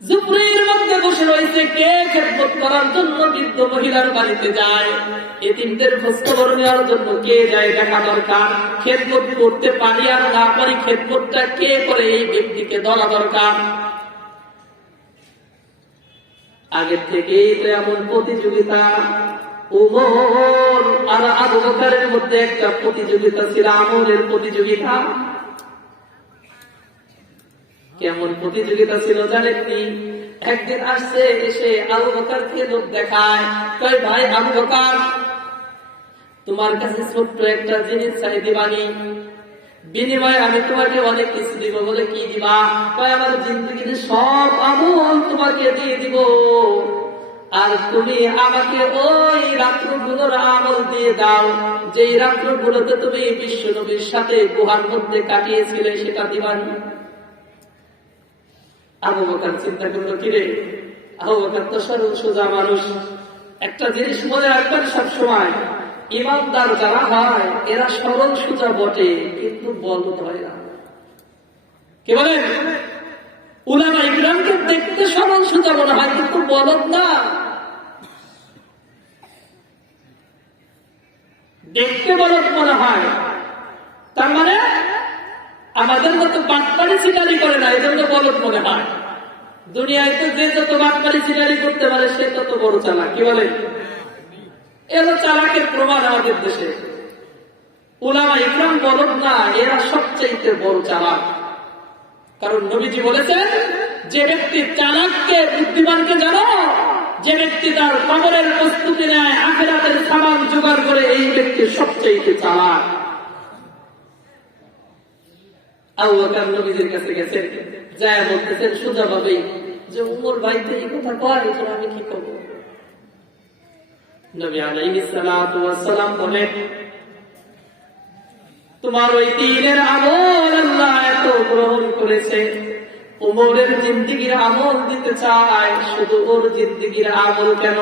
ঝুপড়ির মধ্যে বসে রয়েছে। কে খেদমত করার জন্য বৃদ্ধ মহিলার বাড়িতে যায়? এতিমদের খোঁজ খবর নেওয়ার জন্য কে যায় দেখা দরকার। খেদমত করতে পারি আর না পারি, খেদমতটা কে করে এই ব্যক্তিকে ধরা দরকার। আগের থেকেই তো এমন প্রতিযোগিতা। উমর আর আবু বকরের মধ্যে একটা প্রতিযোগিতা ছিল, আমলের প্রতিযোগিতা। কেমন প্রতিযোগিতা ছিল জানেননি? একদিন আসছে, এসে আবু বকরকে লোক দেখায়, কয়, ভাই আবু বকর, তোমার কাছে ছোট্ট একটা জিনিস চাই, দিবানি? বিনিময়ে আমি তোমাকে অনেক কিছু দিব। বলে, কি দিবা? কয়, আমার জিন্দগিতে সব আমল তোমাকে দিয়ে দিব, আর তুমি আমাকে ওই রাত্রগুলোর আমল দিয়ে দাও, যেই রাত্রগুলোতে তুমি বিশ্ব নবীর সাথে গুহার মধ্যে কাটিয়েছিলে, সেটা দিবানি? আবু বকর চিন্তা করলো, কিরে, আবু বকর তো সরল সোজা মানুষ। একটা জিনিস মনে রাখবেন সবসময়, ইমানদার যারা হয় এরা সরল সোজা বটে, কিন্তু বলদ হয় না। কি বলেন? উলামা ইকরামকে দেখতে সরল সোজা মনে হয়, কিন্তু বলদ না। দেখতে বলদ মনে হয়, তার মানে আমাদের মতো বাটপাড়ি সিনারি করে না, এই জন্য বলদ মনে হয়। দুনিয়ায় তো যে যত বাটপাড়ি সিনারি করতে পারে সে তত বড় চালাক। কি বলেন? এলো চালাকের প্রমাণ আমাদের দেশে। উলামা ইকরাম বলদ না, এরা সবচেয়ে বড় চালাক। কারণ নবীজি বলেছেন, যে ব্যক্তি চালাককে বুদ্ধিমানকে জানো, যে ব্যক্তি তার কবরের প্রস্তুতি নেয়, আখিরাতের সামান জোগাড় করে, এই ব্যক্তি সবচেয়ে চালাক। আবু বকর নবীজির কাছে গেছেন, যায় বলতেছেন সোজাভাবে যে উমর ভাই তো এই কথা কয়, এখন আমি কি করব? নবী আলাইহিস সালাতু ওয়াস সালাম বলেন, তোমার ওই দিনের আমল আল্লাহ এত গ্রহণ করেছে, উমরের জিন্দেগীর আমল দিতে চায়, শুধু ওর জিন্দেগীর আমল কেন,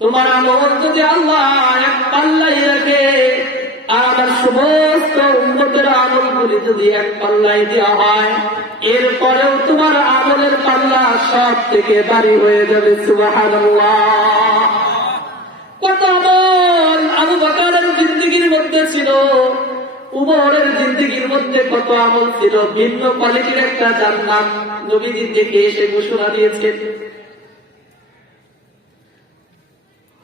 তোমার আমল যদি আল্লাহ এক পাল্লাই রাখে, আর আমার সমস্ত উম্মতের আমলগুলি যদি এক পাল্লাই দেওয়া হয়, এরপরেও তোমার আমলের পাল্লা সব থেকে ভারী হয়ে যাবে। সুবহানাল্লাহ। কত আমল আবু বকরের জিন্দেগীর মধ্যে ছিল, উমরের জিন্দেগীর মধ্যে কত আমল ছিল, ভিন্ন কোয়ালিটির একটা জান্নাত নবীজি দেখে এসে ঘোষণা দিয়েছেন।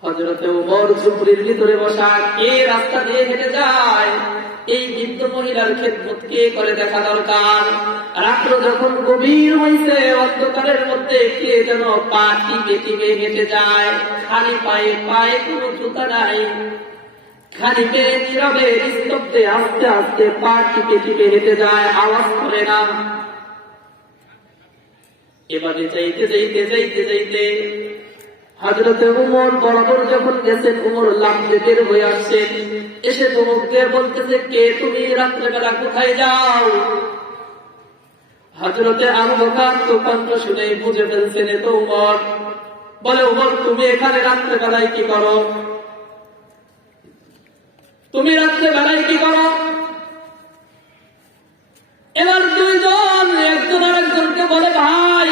হযরতে উমর ঝুপড়ির ভিতরে বসা, কে রাস্তা দিয়ে হেঁটে যায়, এই বৃদ্ধ মহিলার খেদমত কে করে দেখা দরকার। রাত্র যখন গভীর হয়েছে, অন্ধকারের মধ্যে কে যেন পা টিপে টিপে হেঁটে যায়, খালি পায়ে, পায়ে কোনো জুতা নাই, খালি পেয়ে নীরবে নিস্তব্ধে আস্তে আস্তে পা টিপে টিপে হেঁটে যায়, আওয়াজ করে না। এভাবে যাইতে যাইতে যাইতে যাইতে হযরতে উমর বরাবর যখন গেছেন, উমর লাফতে বের হয়ে আসছেন, এসে ধমকে বলতেছে, কে তুমি, রাত্রেবেলা কোথায় যাও? হযরতে আবু বকর তো কণ্ঠ শুনে বুঝে ফেলছেন এ তো উমর। বলে, উমর তুমি এখানে রাত্রেবেলায় কি করো? তুমি রাত্রেবেলায় কি করো? এবার দুইজন একজন আর একজনকে বলে, ভাই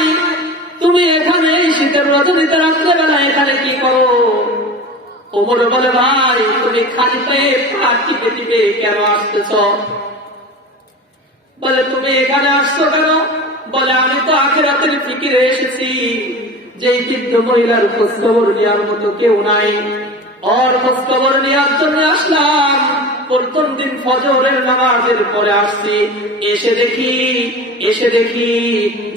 তুমি এখানে এই শীতের রজনীতে রাত্রেবেলা এখানে কি করো? ওমর বলে, ভাই তুমি খালি পায়ে পা টিপে টিপে কেন আসতেছ? বলে, তুমি এখানে আসছো কেন? বলে, আমি তো আখিরাতের ফিকিরে এসেছি, যে এই বৃদ্ধ মহিলার খোঁজ খবর নেওয়ার মতো কেউ নাই, ওর খোঁজ খবর নেওয়ার জন্য আসলাম। প্রথম দিন ফজরের নামাজের পরে আসছি, এসে দেখি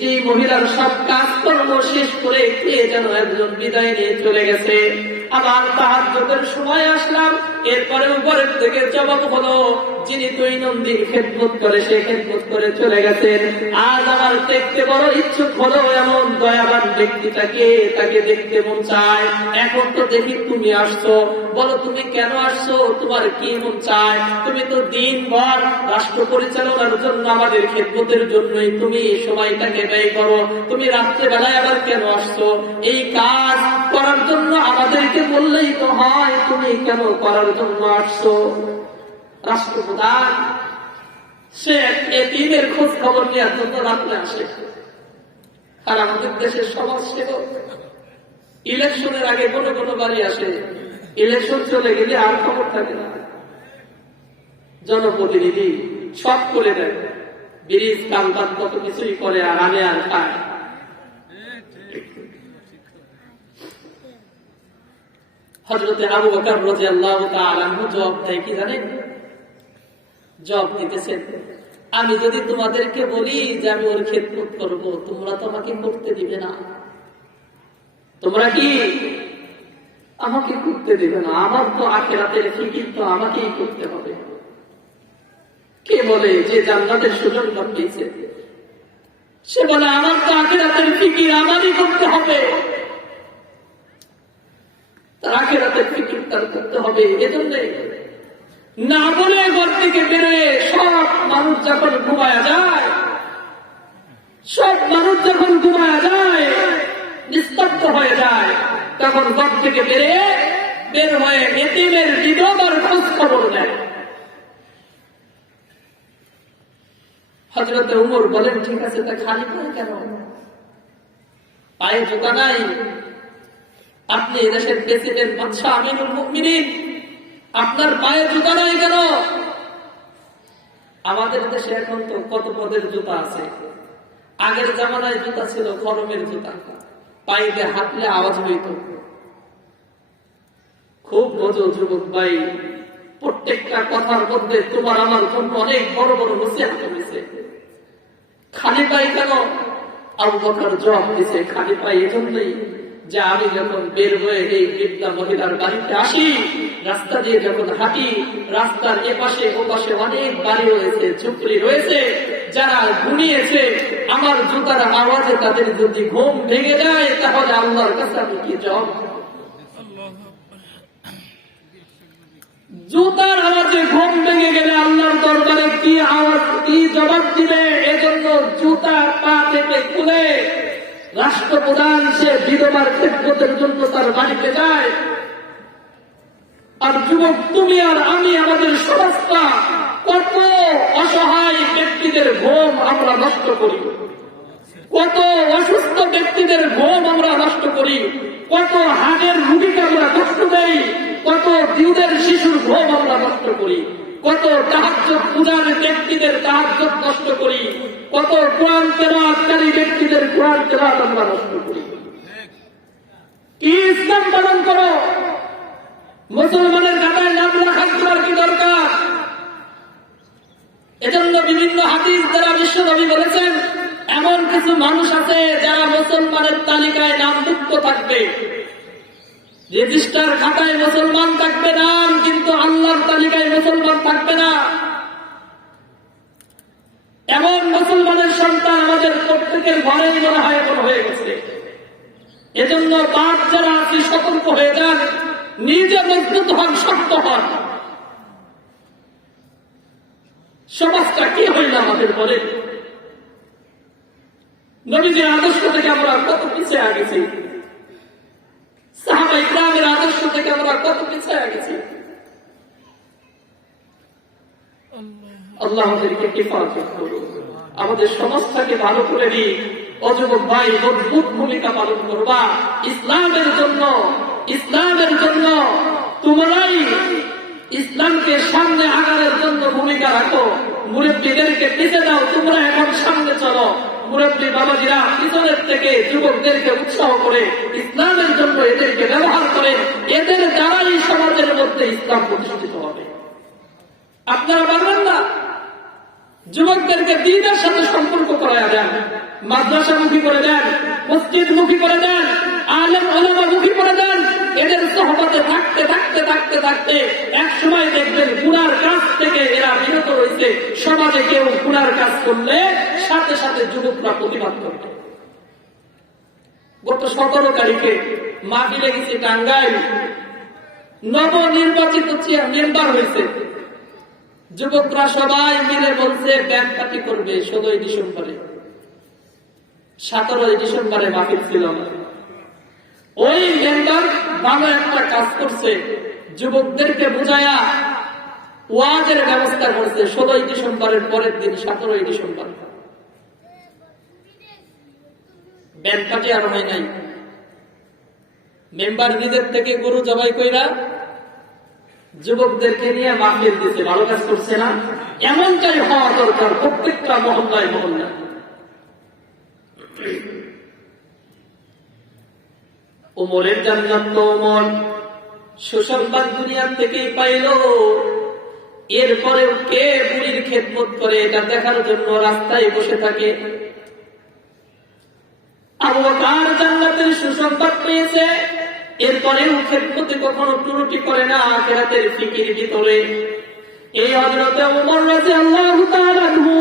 যে মহিলার সব কাজকর্ম শেষ করে কে যেন একজন বিদায় নিয়ে চলে গেছে। আবার তাহাজ্জুদের সময় আসলাম, এরপরে উপরের থেকে জবাব হলো, যিনি দৈনন্দিন খেদমত করে সে খেদমত করে চলে গেছেন। আজ আমার দেখতে বড় ইচ্ছুক হলো, এমন দয়াবান ব্যক্তিটাকে, তাকে দেখতে মন চায়। এখন তো দেখি তুমি আসছো, বলো তুমি কেন আসছো, তোমার কি মন চায়? তুমি তো দিনভর রাষ্ট্র পরিচালনার জন্য, আমাদের খেদমতের জন্যই তুমি সময়টাকে ব্যয় করো, তুমি রাত্রেবেলায় আবার কেন আসছো? এই কাজ করার জন্য আমাদেরকে বললেই তো হয়, তুমি কেন করার জন্য আসছো? রাষ্ট্রপ্রধান সে এতিমের খোঁজ খবর নেওয়ার জন্য রাত্রে আসে। আর আমাদের দেশের সমাজ সেবক ইলেকশনের আগে কোনো কোনো বাড়ি আসে, ইলেকশন চলে গেলে আর খবর থাকে না। জনপ্রতিনিধি সব করে দেয়, ব্রিজ কালবান কত কিছুই করে, আর আনে আর খায়। হযরতে আবু বকর রাদিয়াল্লাহু তাআলা আনহু জবাব দেয় কি জানেন? জবাব দিতেছেন, আমি যদি তোমাদেরকে বলি যে আমি ওর খেদমত করব, তোমরা তো আমাকে করতে দিবে না। তোমরা কি আমাকে করতে দিবে না? আমার তো আখিরাতের ফিকির তো আমাকেই করতে হবে। কে বলে যে জান্নাতের সুযোগ পেয়েছে, সে বলে আমার তো আখিরাতের ফিকির আমারই করতে হবে, তার আখিরাতের ফিকির তার করতে হবে। এজন্য না বলে ঘর থেকে বেরোয়, সব মানুষ যখন ঘুমায়া যায়, নিস্তব্ধ হয়ে যায়, তখন ঘর থেকে বের হয়ে এতিমের বিধবার খোঁজ খবর নেয়। হযরতে উমর বলেন, ঠিক আছে, তা খালি পায়ে কেন? পায়ে জুতা নাই? আপনি এদেশের প্রেসিডেন্ট, বাদশা, আমিরুল মুমিনিন, আপনার পায়ে জুতা নাই কেন? আমাদের দেশে এখন তো কত পদের জুতা আছে। আগের জামানায় জুতা ছিল খরমের জুতা, পায়ে হাঁটলে আওয়াজ হইত। খুব বোঝো যুবক ভাই, প্রত্যেকটা কথার মধ্যে তোমার আমার জন্য অনেক বড় বড় নসিহত রয়েছে। খালি পাই কেন? আবু বকর জবাব দিয়েছে, খালি পাই এজন্যই যে আমি যখন বের হয়ে এই বৃদ্ধা মহিলার বাড়িতে আসি, রাস্তা দিয়ে যখন হাঁটি, রাস্তার এপাশে ওপাশে অনেক বাড়ি রয়েছে, ঝুপড়ি রয়েছে, যারা ঘুমিয়েছে, আমার জুতার আওয়াজে তাদের যদি ঘুম ভেঙে যায়, তাহলে আল্লাহর কাছে আমি কি জবাব? জুতার আওয়াজে ঘুম ভেঙে গেলে আল্লাহর দরবারে কি আওয়াজ, কি জবাব দিবে? এজন্য জুতা পা থেকে খুলে রাষ্ট্রপ্রধান সে বিধবার খেদমতের জন্য তার বাড়িতে যায়। আর যুবক তুমি আর আমি, আমাদের সমাজটা কত অসহায় ব্যক্তিদের ঘুম আমরা নষ্ট করি, কত অসুস্থ ব্যক্তিদের ঘুম আমরা নষ্ট করি, কত হার্টের রোগীকে আমরা কষ্ট দেই, কত দুধের শিশুর ঘুম আমরা নষ্ট করি, কত তাহাজ্জুদ পূজার ব্যক্তিদের তাহাজ্জুদ নষ্ট করি, কত কোরআন তেলাওয়াতকারী ব্যক্তিদের কোরআন তেলাওয়াত আমরা নষ্ট করি। কি ইসলাম পালন করো? মুসলমানের খাতায় নাম লেখা তোমার কি দরকার? এজন্য বিভিন্ন হাদিস দ্বারা বিশ্বনবী বলেছেন, এমন কিছু মানুষ আছে যারা মুসলমানের তালিকায় নামভুক্ত থাকবে, রেজিস্টার খাতায় মুসলমান থাকবে নাম, কিন্তু আল্লাহর তালিকায় মুসলমান থাকবে না। এমন মুসলমানের সন্তান আমাদের প্রত্যেকের ঘরেই মনে হয় এখন হয়ে গেছে। এজন্য বাপ যারা আছে সতর্ক হয়ে যান, নিজে মজবুত হন, শক্ত হন। সমাজটা কি হইল আমাদের বলে? নবীজির আদর্শ থেকে আমরা কত পিছিয়ে গেছি, সাহাবা ইকরামের আদর্শ থেকে আমরা কত পিছিয়ে গেছি। আল্লাহ আমাদেরকে হেফাজত করুন, আমাদের সমাজটাকে ভালো করে দিই। অযুবক ভাই, মজবুত ভূমিকা পালন করবা ইসলামের জন্য। ইসলামের জন্য তোমরাই ইসলামকে সামনে আগানোর জন্য ভূমিকা রাখো। মুরব্বীদেরকে পিছে দাও, তোমরা এখন সামনে চলো। মুরব্বী বাবাজিরা পিছনের থেকে যুবকদেরকে উৎসাহ করে ইসলামের জন্য এদেরকে ব্যবহার করে, এদের দ্বারাই সমাজের মধ্যে ইসলাম প্রতিষ্ঠিত হবে। আপনারা পারবেন না? যুবকদেরকে দ্বীনের সাথে সম্পর্ক করায়া দেন, মাদ্রাসামুখী করে দেন, মসজিদমুখী করে দেন, আলেম ওলামামুখী করে দেন। এদের সোহবতে থাকতে থাকতে থাকতে থাকতে এক সময় দেখবেন গুনার কাজ থেকে এরা বিরত রয়েছে। সমাজে কেউ গুনার কাজ করলে সাথে সাথে যুবকরা প্রতিবাদ করবে। গত 17 তারিখে মাহফিলে গেছি টাঙ্গাইল, নবনির্বাচিত মেম্বার হয়েছে। যুবকরা সবাই মিলে বলছে ব্যাংক পার্টি করবে 16 ডিসেম্বরে। 17 ডিসেম্বরে মাহফিল ছিল। ওই মেম্বার ভালো একটা কাজ করছে, যুবকদেরকে বুঝায়া ওয়াজের ব্যবস্থা করছে 16 ডিসেম্বরের পরের দিন 17 ডিসেম্বর। ব্যাংক পার্টি আর হয় নাই। মেম্বার নিজের থেকে গরু জবাই কইরা যুবকদেরকে নিয়ে মাহফিল দিতে ভালো কাজ করছে না? এমনটাই হওয়া দরকার প্রত্যেকটা মহল্লায় মহল্লায়। ওমরের জান্নাত তো ওমর সুসংবাদ দুনিয়া থেকেই পাইল। এরপরেও কে বুড়ির খেদমত করে এটা দেখার জন্য রাস্তায় বসে থাকে। আবু বকর জান্নাতের সুসংবাদ পেয়েছে, এরপরেও খেদমতে কখনো ত্রুটি করে না আখিরাতের ফিকির ভিতরে। এই হযরতে ওমর রাদিয়াল্লাহু তাআলা আনহু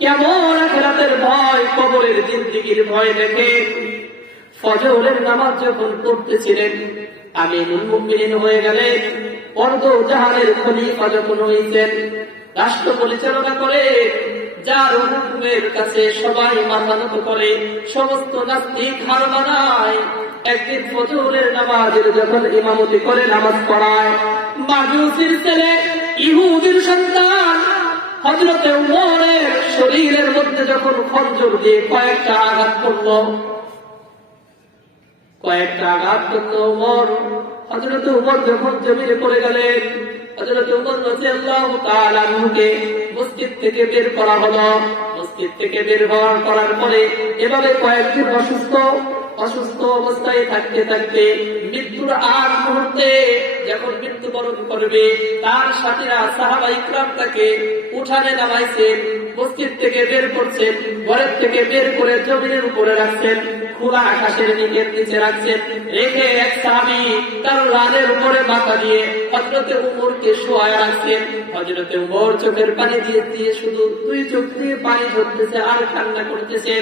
কেমন আখিরাতের ভয়, কবরের জিন্দেগির ভয় দেখে ফজরের নামাজ যখন পড়তেছিলেন, আমিরুল মুমিনিন হয়ে গেলেন, অর্ধ জাহানের খলিফা যখন হইছেন, রাষ্ট্র পরিচালনা করে, যার হুকুমের কাছে সবাই মাথা নত করে, সমস্ত নাস্তিক হার মানায়। একদিন ফজরের নামাজের যখন ইমামতি করে নামাজ পড়ায়, মাজুসির ছেলে ইহুদির সন্তান হযরতে ওমরের শরীরের মধ্যে যখন খঞ্জর দিয়ে কয়েকটা আঘাত করলো, ওমর, হযরতে ওমর যখন জমিনে পড়ে গেলেন, হযরতে ওমর রাদিয়াল্লাহু তাআলা আনহুকে মসজিদ থেকে বের করা হলো। মসজিদ থেকে বের করার পরে এভাবে কয়েকদিন অসুস্থ, অসুস্থ অবস্থায় থাকতে থাকতে মৃত্যুর আগ মুহূর্তে যখন মৃত্যুবরণ করবে, তার সাথীরা সাহাবা ইকরাম তাকে উঠানে নামাইছেন, মসজিদ থেকে বের করছেন, ঘরের থেকে বের করে জমিনের উপরে রাখছেন, খোলা আকাশের নিচে রাখছেন, রেখে এক সাহাবী তার লালের উপরে মাথা দিয়ে হযরতে উমরকে শোয়ায় রাখছেন। হযরতে উমর চোখের পানি দিয়ে দিয়ে শুধু দুই চোখ দিয়ে পানি ঝরতেছে আর কান্না করতেছে।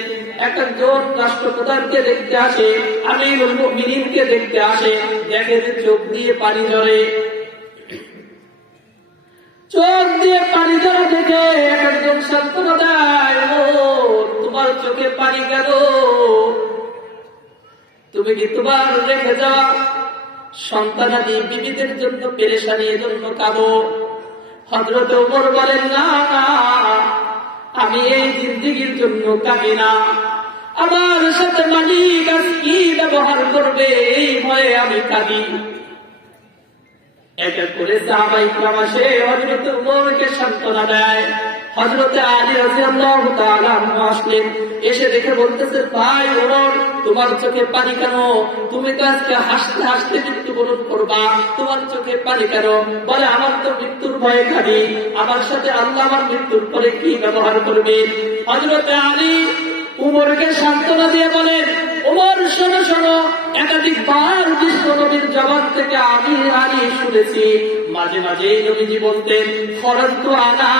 একজন রাষ্ট্রপ্রধানকে দেখতে আসে, আমিরুল মুমিনিনকে দেখতে আসে, দেখে যে চোখ দিয়ে পানি ঝরে। চোখ দিয়ে পানি ঝরা দেখে একজন সান্ত্বনা দেয়, ও তোমার চোখে পানি কেন? তুমি কি তোমার রেখে যাওয়া সন্তানাদি বিবিদের জন্য পেরেশানির জন্য কাঁদো? হযরত ওমর বলেন, না না, আমি এই জিন্দেগির জন্য কাঁদি না, আমার সাথে মালিক আজ কি ব্যবহার করবে এই ভয়ে আমি কাঁদি। এক এক করে সাহাবায়ে কিরাম আসে হযরত ওমরকে সান্ত্বনা দেয়। হযরতে আলী রাদিয়াল্লাহু তাআলা আনহু আসলেন, এসে দেখে বলতেছে, ভাই ওমর, তোমার চোখে পানি কেন? তুমি তো আজকে হাসতে হাসতে মৃত্যুবরণ করবা, তোমার চোখে পানি কেন? বলে, আমার তো মৃত্যুর ভয়ে কাঁদি, আমার সাথে আল্লাহ আমার মৃত্যুর পরে কি ব্যবহার করবে। হযরতে আলী উমরকে সান্ত্বনা দিয়ে বলেন, ওমর শোনো শোনো, একাধিকবার বিশ্ব নবীর জবান থেকে আমি আলী শুনেছি, মাঝে মাঝে নবীজি বলতেন, খরজতু আনা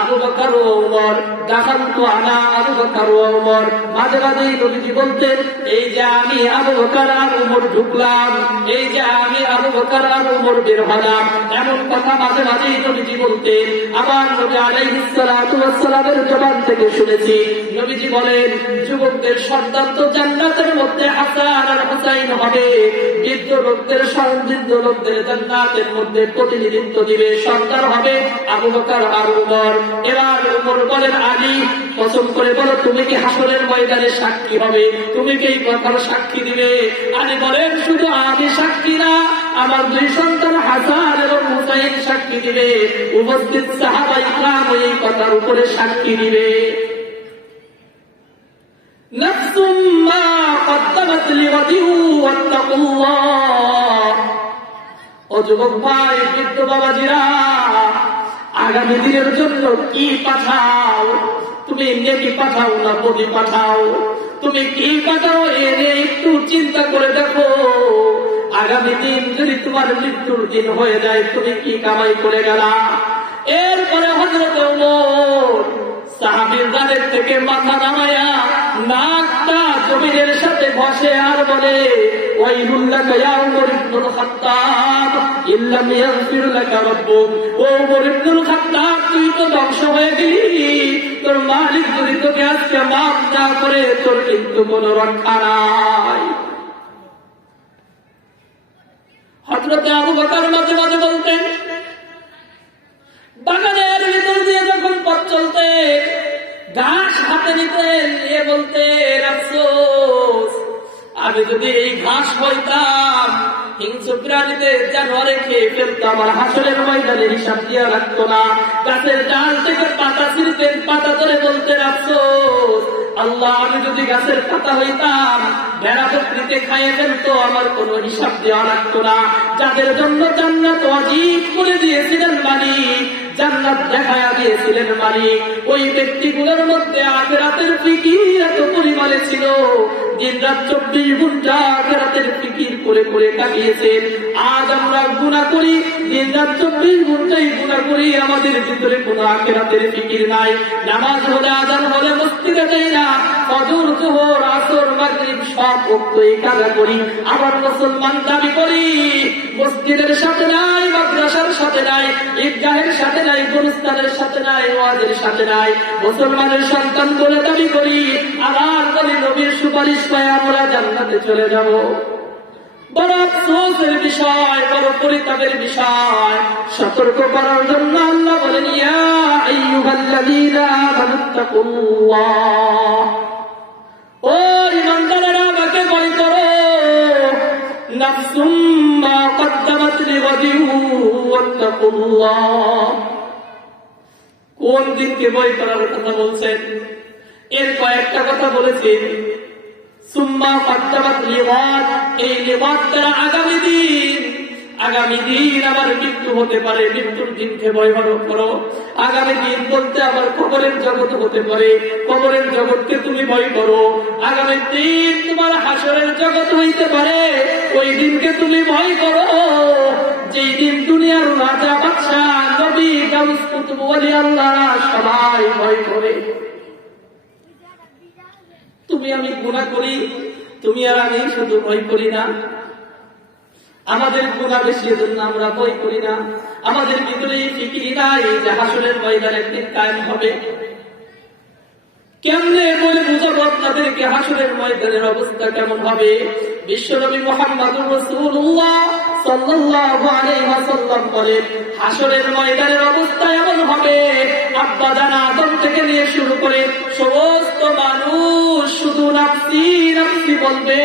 আবু বকর ও ওমর, দাখালতু আনা আবু বকর ও ওমর। মাঝে মাঝে নবীজি বলতেন, এই যে আমি আবু বকর আর ওমর ঢুকলাম, এই যে আমি আবু বকর আর ওমর বের হলাম, এমন কথা মাঝে মাঝে নবীজি বলতেন। আমার নবী আলাইহিস সালাতু ওয়াস সালামের জবান থেকে শুনেছি, নবীজি বলেন, যুবকদের সন্তান তো জান্নাতের মধ্যে হাসান আর হুসাইন হবে, বৃদ্ধ লোকদের সমৃদ্ধ লোকদের জান্নাতের মধ্যে প্রতিনিধিত্ব দিবে সন্তান হবে আবু বকর আর ওমর। এবার ওমর বলেন, আলী কসম করে বলো, তুমি কি হাসরের ময়দানে সাক্ষী হবে? তুমি কি এই কথার সাক্ষী দিবে? আলী বলেন, শুধু আমি সাক্ষী না, আমার দুই সন্তান হাসান এবং হুসাইন সাক্ষী দিবে, উপস্থিত সাহাবায়ে কিরাম এই কথার উপরে সাক্ষী দিবে। নাফসুম মা কদ্দামাত লিগাদিন ওয়াত্তাকুল্লাহ। ও যুবক ভাই, বৃদ্ধ বাবাজিরা, আগামী দিনের জন্য কি পাঠাও? তুমি নেকি পাঠাও না বলি পাঠাও? তুমি কি পাঠাও এনে একটু চিন্তা করে দেখো। আগামী দিন যদি তোমার মৃত্যুর দিন হয়ে যায়, তুমি কি কামাই করে গেলা? এরপরে হযরত ওমর সাহাবীর গালের থেকে মাথা নামায়া নাকটা জমিনের সাথে ঘষে আর বলে, ওয়াইলুল লাকা ইয়া উমর ইবনুল খাত্তাব ইল্লাম ইয়াগফির লাকা রাব্বুক। ও উমর ইবনুল খাত্তাব, তুই তো ধ্বংস হয়ে গেলি, তোর মালিক যদি তোকে আজকে মাফ না করে, তোর কিন্তু কোনো রক্ষা নাই। হযরত আবু বকর মাঝে মাঝে বলতেন, বাগানের ভিতর দিয়ে যখন পথ চলতে ঘাস হাতে নিতেন, নিয়ে বলতেন, আফসোস, আমি যদি এই ঘাস হইতাম, হিংস্র প্রাণীতে জানোয়ারে খেয়ে ফেলতো, আমার হাসরের ময়দানে হিসাব দিয়া রাখতো না। গাছের ডাল থেকে পাতা ছিঁড়তেন, পাতা ধরে বলতেন, আফসোস, আল্লাহ, আমি যদি গাছের পাতা হইতাম, ভেড়া বকরিতে খাইয়ে ফেলতো, আমার কোনো হিসাব দেওয়া রাখতো না। যাদের জন্য জান্নাত ওয়াজিব করে দিয়েছিলেন মালিক, জান্নাত দেখায়া দিয়েছিলেন মালিক, ওই ব্যক্তিগুলোর মধ্যে আখিরাতের ফিকির এত পরিমাণে ছিল, দিন রাত 24 ঘন্টা আখিরাতের ফিকির করে করে কাটিয়েছেন। আজ আমরা গুনাহ করি, দিন রাত 24 ঘন্টাই গুনাহ করি, আমাদের ভিতরে কোনো আখিরাতের ফিকির নাই। নামাজ হলে, আযান হলে মসজিদে যাই না, ফজর, যোহর, আসর, মাগরিব সব ওয়াক্তই কাজা করি, আবার মুসলমান দাবি করি। মসজিদের সাথে নাই, মাদ্রাসার সাথে নাই, ঈদগাহের সাথে নাই, গুরুস্থানের সাথে নাই, ওয়াজের সাথে নাই, মুসলমানের সন্তান বলে দাবি করি, আবার বলি নবীর সুপারিশ পায় আমরা জান্নাতে চলে যাব। বড় আফসোসের বিষয়, বড় পরিতাপের বিষয়। সতর্ক করার জন্য আল্লাহ বলেন, ইয়া আইয়ুহাল্লাযীনা আমানুত্তাকুল্লাহ, ও ঈমানদারেরা, আমাকে ভয় করো। নাফসুম মা কদ্দামাত লিগাদিন ওয়াত্তাকুল্লাহ। কোন দিনকে ভয় করার কথা বলছেন? এর কয়েকটা কথা বলেছেন। সুম্মা কদ্দামাত লিগাত, এই লিগাত দ্বারা আগামী দিন আমার মৃত্যু হতে পারে, মৃত্যুর দিনকে ভয় করো। আগামী দিন বলতে আমার কবরের জগৎ হতে পারে, কবরের জগৎকে তুমি ভয় করো। আগামী দিন তোমার হাসরের জগৎ হইতে পারে, ওই দিনকে তুমি ভয় করো, যেই দিন দুনিয়ার রাজা বাদশাহ নবী গাউস কুতুব ওলি আল্লাহ সবাই ভয় করে। তুমি আমি গুনাহ করি, তুমি আর আমি শুধু ভয় করি না, আমাদের গুনাহ বেশি জন্য আমরা ভয় করি না। আমাদের ভিতরে এই ফিকির নাই যে হাসরের ময়দান একদিন কায়েম হবে। কেমনে বলে বুঝাবো আপনাদেরকে হাসরের ময়দানের অবস্থা কেমন হবে? বিশ্বনবী মুহাম্মদুর রাসূলুল্লাহ সাল্লাল্লাহু আলাইহি ওয়াসাল্লাম বলেন, হাসরের ময়দানের অবস্থা এমন হবে, আব্বা জান আদম থেকে নিয়ে শুরু করে সমস্ত মানুষ শুধু নাফসি নাফসি বলবে,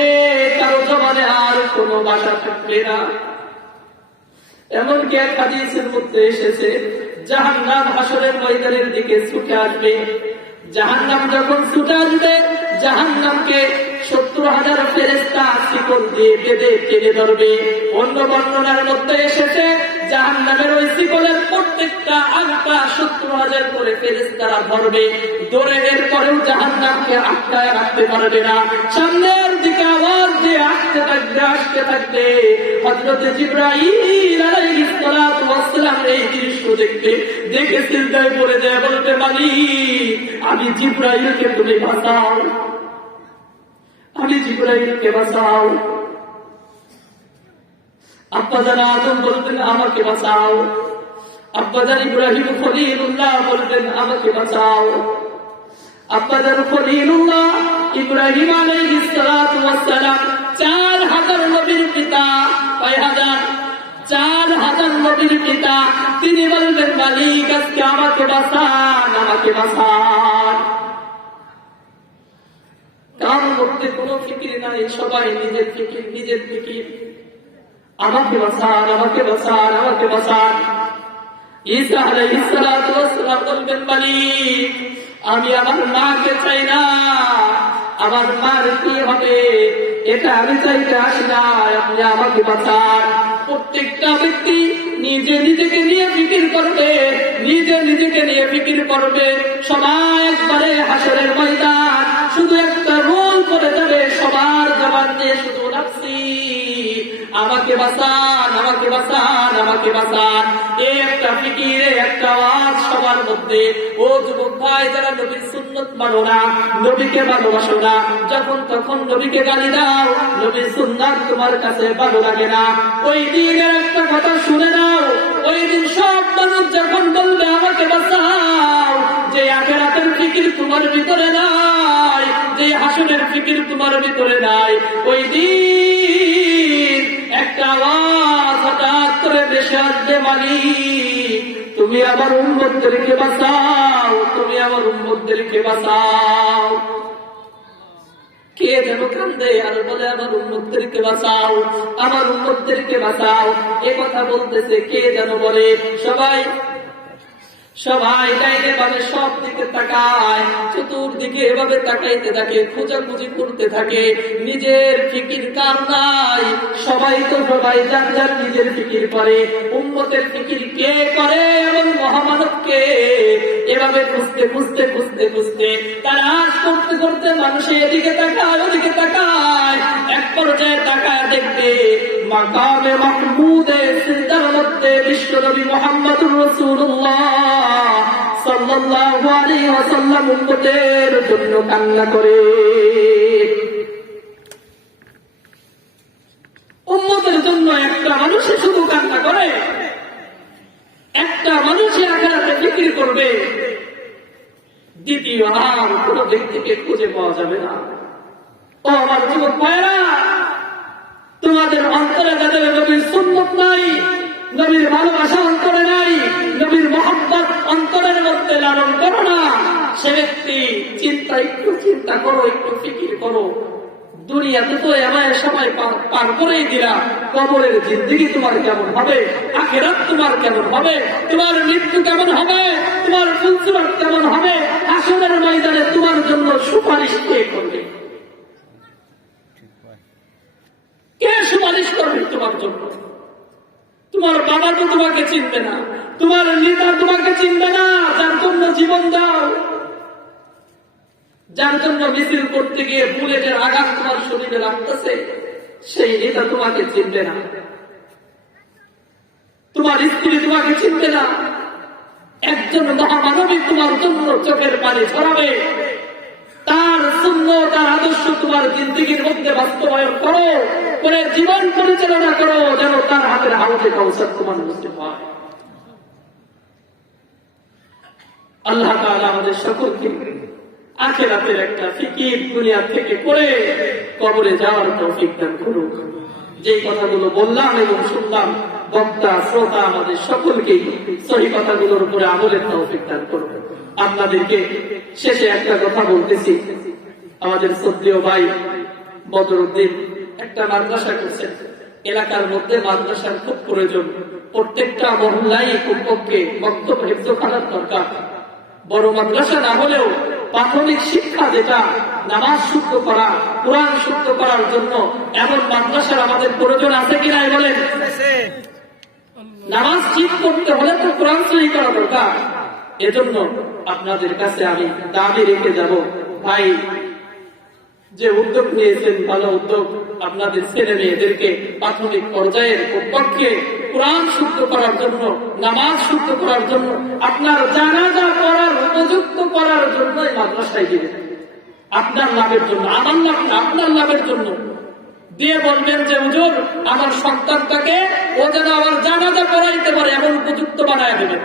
কারো জবানে আর কোনো ভাষা থাকবে না। এমনকি এক হাদিসের মধ্যে এসেছে, জাহান্নাম হাসরের ময়দানের দিকে ছুটে আসবে। জাহান্নাম যখন ছুটে আসবে, জাহান্নামকে 70,000 ফেরেশতা শিকল দিয়ে বেঁধে টেনে ধরবে। অন্য বর্ণনার মধ্যে এসেছে, জাহান্নামের ওই শিকলের প্রত্যেকটা আংটা 70,000 করে ফেরেশতারা ধরবে, ধরে এরপরেও জাহান্নামকে আটকায় রাখতে পারবে না। সামনের দিকে আওয়াজ দিয়ে আসতে থাকবে। হযরত জিবরাইল আলাইহিস সালাতু ওয়াস সালাম এই দৃশ্য দেখে চিন্তায় পড়ে যায়, বলবে, মালিক আমি জিবরাইলকে তুমি বাঁচাও, আমি জিবরাইলকে বাঁচাও। আব্বাজান আদম বলতেন, আমাকে বাঁচাও। আব্বাজান ইব্রাহিম খলিলুল্লাহ বলতেন, আমাকে বাঁচাও। আব্বাজান খলিলুল্লাহ ইব্রাহিম আলাইহিস সালাতু ওয়াস সালাম 4000 নবীর পিতা, 4000 নবীর পিতা, তিনি বলবেন, মালিক আজকে আমাকে বাঁচান, আমাকে বাঁচান। কার মধ্যে কোনো ফিকির নাই, সবাই নিজের ফিকির, আমাকে বাঁচান, আমাকে বাঁচান, আমাকে বাঁচান। ঈসা আলাইহিস সালাতু ওয়াস সালাম বলবেন, মালিক আমি আমার মাকে চাই না, আমার মার কি হবে এটা আমি চাইতে আসি না, আপনি আমাকে বাঁচান। প্রত্যেকটা ব্যক্তি নিজেকে নিয়ে ফিকির করবে, নিজেকে নিয়ে ফিকির করবে। সবাই একবারে হাসরের ময়দান শুধু একটা রোল করে যাবে, সবার জবান দিয়ে শুধু নাফসি, আমাকে বাঁচান, আমাকে বাঁচান, আমাকে বাঁচান। এই একটা ফিকির, একটা আওয়াজ সবার মধ্যে। ও যুবক ভাই, যারা নবীর সুন্নত মানো না, নবীকে ভালোবাসো না, যখন তখন নবীকে গালি দাও, নবীর সুন্নাত তোমার কাছে ভালো লাগে না, ওই দিনের একটা কথা শুনে নাও। ওই দিন সব মানুষ যখন বলবে আমাকে বাঁচাও, যে আখিরাতের ফিকির তোমার ভিতরে নাই, যে হাসরের ফিকির তোমার ভিতরে নাই, ওই দিন একটা আওয়াজ হঠাৎ করে ভেসে আসবে, মালিক তুমি আমার উম্মতদেরকে বাঁচাও, তুমি আমার উম্মতদেরকে বাঁচাও। কে যেন কান্দে আর বলে, আমার উম্মতদেরকে বাঁচাও, আমার উম্মতদেরকে বাঁচাও। এ কথা বলতেছে কে যেন বলে। সবাই ডাইনে বামে সব দিকে তাকায়, চতুর্দিকে এভাবে তাকাইতে থাকে, খোঁজাখুঁজি করতে থাকে। নিজের ফিকির কার নাই? সবাই যার যার নিজের ফিকির করে। উম্মতের ফিকির কে করে? এবং মহামানব কে? এভাবে খুঁজতে তালাশ করতে মানুষে এদিকে তাকায়, ওদিকে তাকায়। এক পর্যায়ে তাকায় দেখবে মাকামে মাহমুদে সিজদার মধ্যে বিশ্বনবী মুহাম্মদুর রাসূলুল্লাহ সাল্লাল্লাহু আলাইহি ওয়াসাল্লাম উম্মতের জন্য কান্না করে। উম্মতের জন্য একটা মানুষই শুধু কান্না করে, একটা মানুষই আখিরাতে ফিকির করবে, দ্বিতীয় আর কোন ব্যক্তিকে খুঁজে পাওয়া যাবে না। ও আমার যুবক ভাইরা, তোমাদের অন্তরে যাদের নবীর সুন্নত নাই, নবীর ভালোবাসা অন্তরে নাই, নবীর মহব্বত অন্তরের মধ্যে লালন করো না, সে ব্যক্তি একটু চিন্তা করো, একটু ফিকির করো। দুনিয়াতে তো এমন সময় পার করেই দিলা, কবরের জিন্দেগি তোমার কেমন হবে, আখিরাত তোমার কেমন হবে, তোমার মৃত্যু কেমন হবে, তোমার ফুলসুরাত কেমন হবে, হাসরের ময়দানে তোমার জন্য সুপারিশ কে করবে? সুপারিশ করবে তোমার জন্য। তোমার বাবা তো তোমাকে চিনবে না, তোমার নেতা তোমাকে চিনবে না, যার জন্য জীবন দাও, যার জন্য মিছিল করতে গিয়ে বুলেটের আঘাত তোমার শরীরে লাগতেছে, সেই নেতা তোমাকে চিনবে না, তোমার স্ত্রী তোমাকে চিনবে না। একজন মহামানবী তোমার জন্য চোখের পানি ছড়াবে, তার সুন্নাহ তার আদর্শ তোমার জিন্দেগীর মধ্যে বাস্তবায়ন করো, করে জীবন পরিচালনা করো, যেন তার হাতের হাউজে কাউসার তোমার মুসলিম হয়। আল্লাহ তাআলা আমাদের সকলকে আখিরাতের একটা ফিকির দুনিয়া থেকে করে কবরে যাওয়ার তৌফিক দান করুক। যে কথাগুলো বললাম এবং শুনলাম, বক্তা শ্রোতা আমাদের সকলকেই সহি কথাগুলোর উপরে আমলের তৌফিক দান করুক। আপনাদেরকে শেষে একটা কথা বলতেছি, আমাদের শ্রদ্ধেয় ভাই বদরুদ্দিন একটা মাদ্রাসা করছেন, এলাকার মধ্যে মাদ্রাসার খুব প্রয়োজন, প্রত্যেকটা মহল্লায় কমপক্ষে বক্তব্য হেফজখানার দরকার। বড় মাদ্রাসা না হলেও প্রাথমিক শিক্ষা যেটা নামাজ শুদ্ধ করা, কোরআন শুদ্ধ করার জন্য এমন মাদ্রাসার আমাদের প্রয়োজন আছে কিনা বলেন? নামাজ ঠিক করতে হলে তো কোরআন সহি করা দরকার। এজন্য আপনাদের কাছে আমি দাবি রেখে যাব, ভাই যে উদ্যোগ নিয়েছেন ভালো উদ্যোগ, আপনাদের ছেলে মেয়েদেরকে প্রাথমিক পর্যায়ের পক্ষে কোরআন শুদ্ধ করার জন্য, নামাজ শুদ্ধ করার জন্য, আপনার জানাজা পড়ার উপযুক্ত করার জন্য মাদ্রাসায় দিবেন, আপনার লাভের জন্য, আমার লাভ না, আপনার লাভের জন্য দিয়ে বলবেন যে হুজুর আমার সন্তানটাকে ও যেন আমার জানাজা পড়াইতে পারে এমন উপযুক্ত বানায় দেবেন।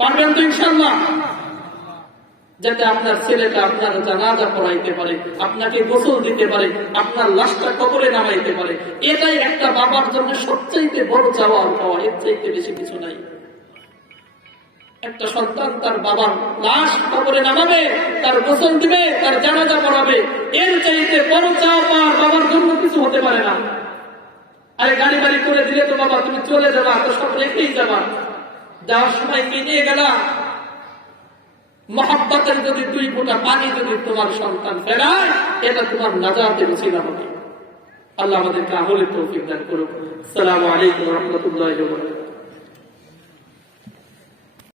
পারবেন তো ইনশাআল্লাহ? যাতে আপনার ছেলেটা আপনার জানাজা পড়াইতে পারে, আপনাকে গোসল দিতে পারে, আপনার লাশটা কবরে নামাইতে পারে। এটাই একটা বাবার জন্য সবচাইতে বড় চাওয়া আর পাওয়া, এর চাইতে বেশি কিছু নাই। একটা সন্তান তার বাবার লাশ কবরে নামাবে, তার গোসল দিবে, তার জানাজা পড়াবে, এর চাইতে বড় চাওয়া পাওয়ার বাবার জন্য কিছু হতে পারে না। আরে গাড়ি বাড়ি করে দিলে তো বাবা তুমি চলে যাবা, তো সব রেখেই যাবা, যাওয়ার সময় কি নিয়ে গেলা? মহব্বতের যদি 2 ফোঁটা পানি যদি তোমার সন্তান ফেরায়, এটা তোমার নাজাতের উসিলা হবে। আল্লাহ আমাদেরকে আমলের তৌফিক দান করুক। আসসালামু আলাইকুম ওয়া রাহমাতুল্লাহি ওয়া বারাকাতুহু।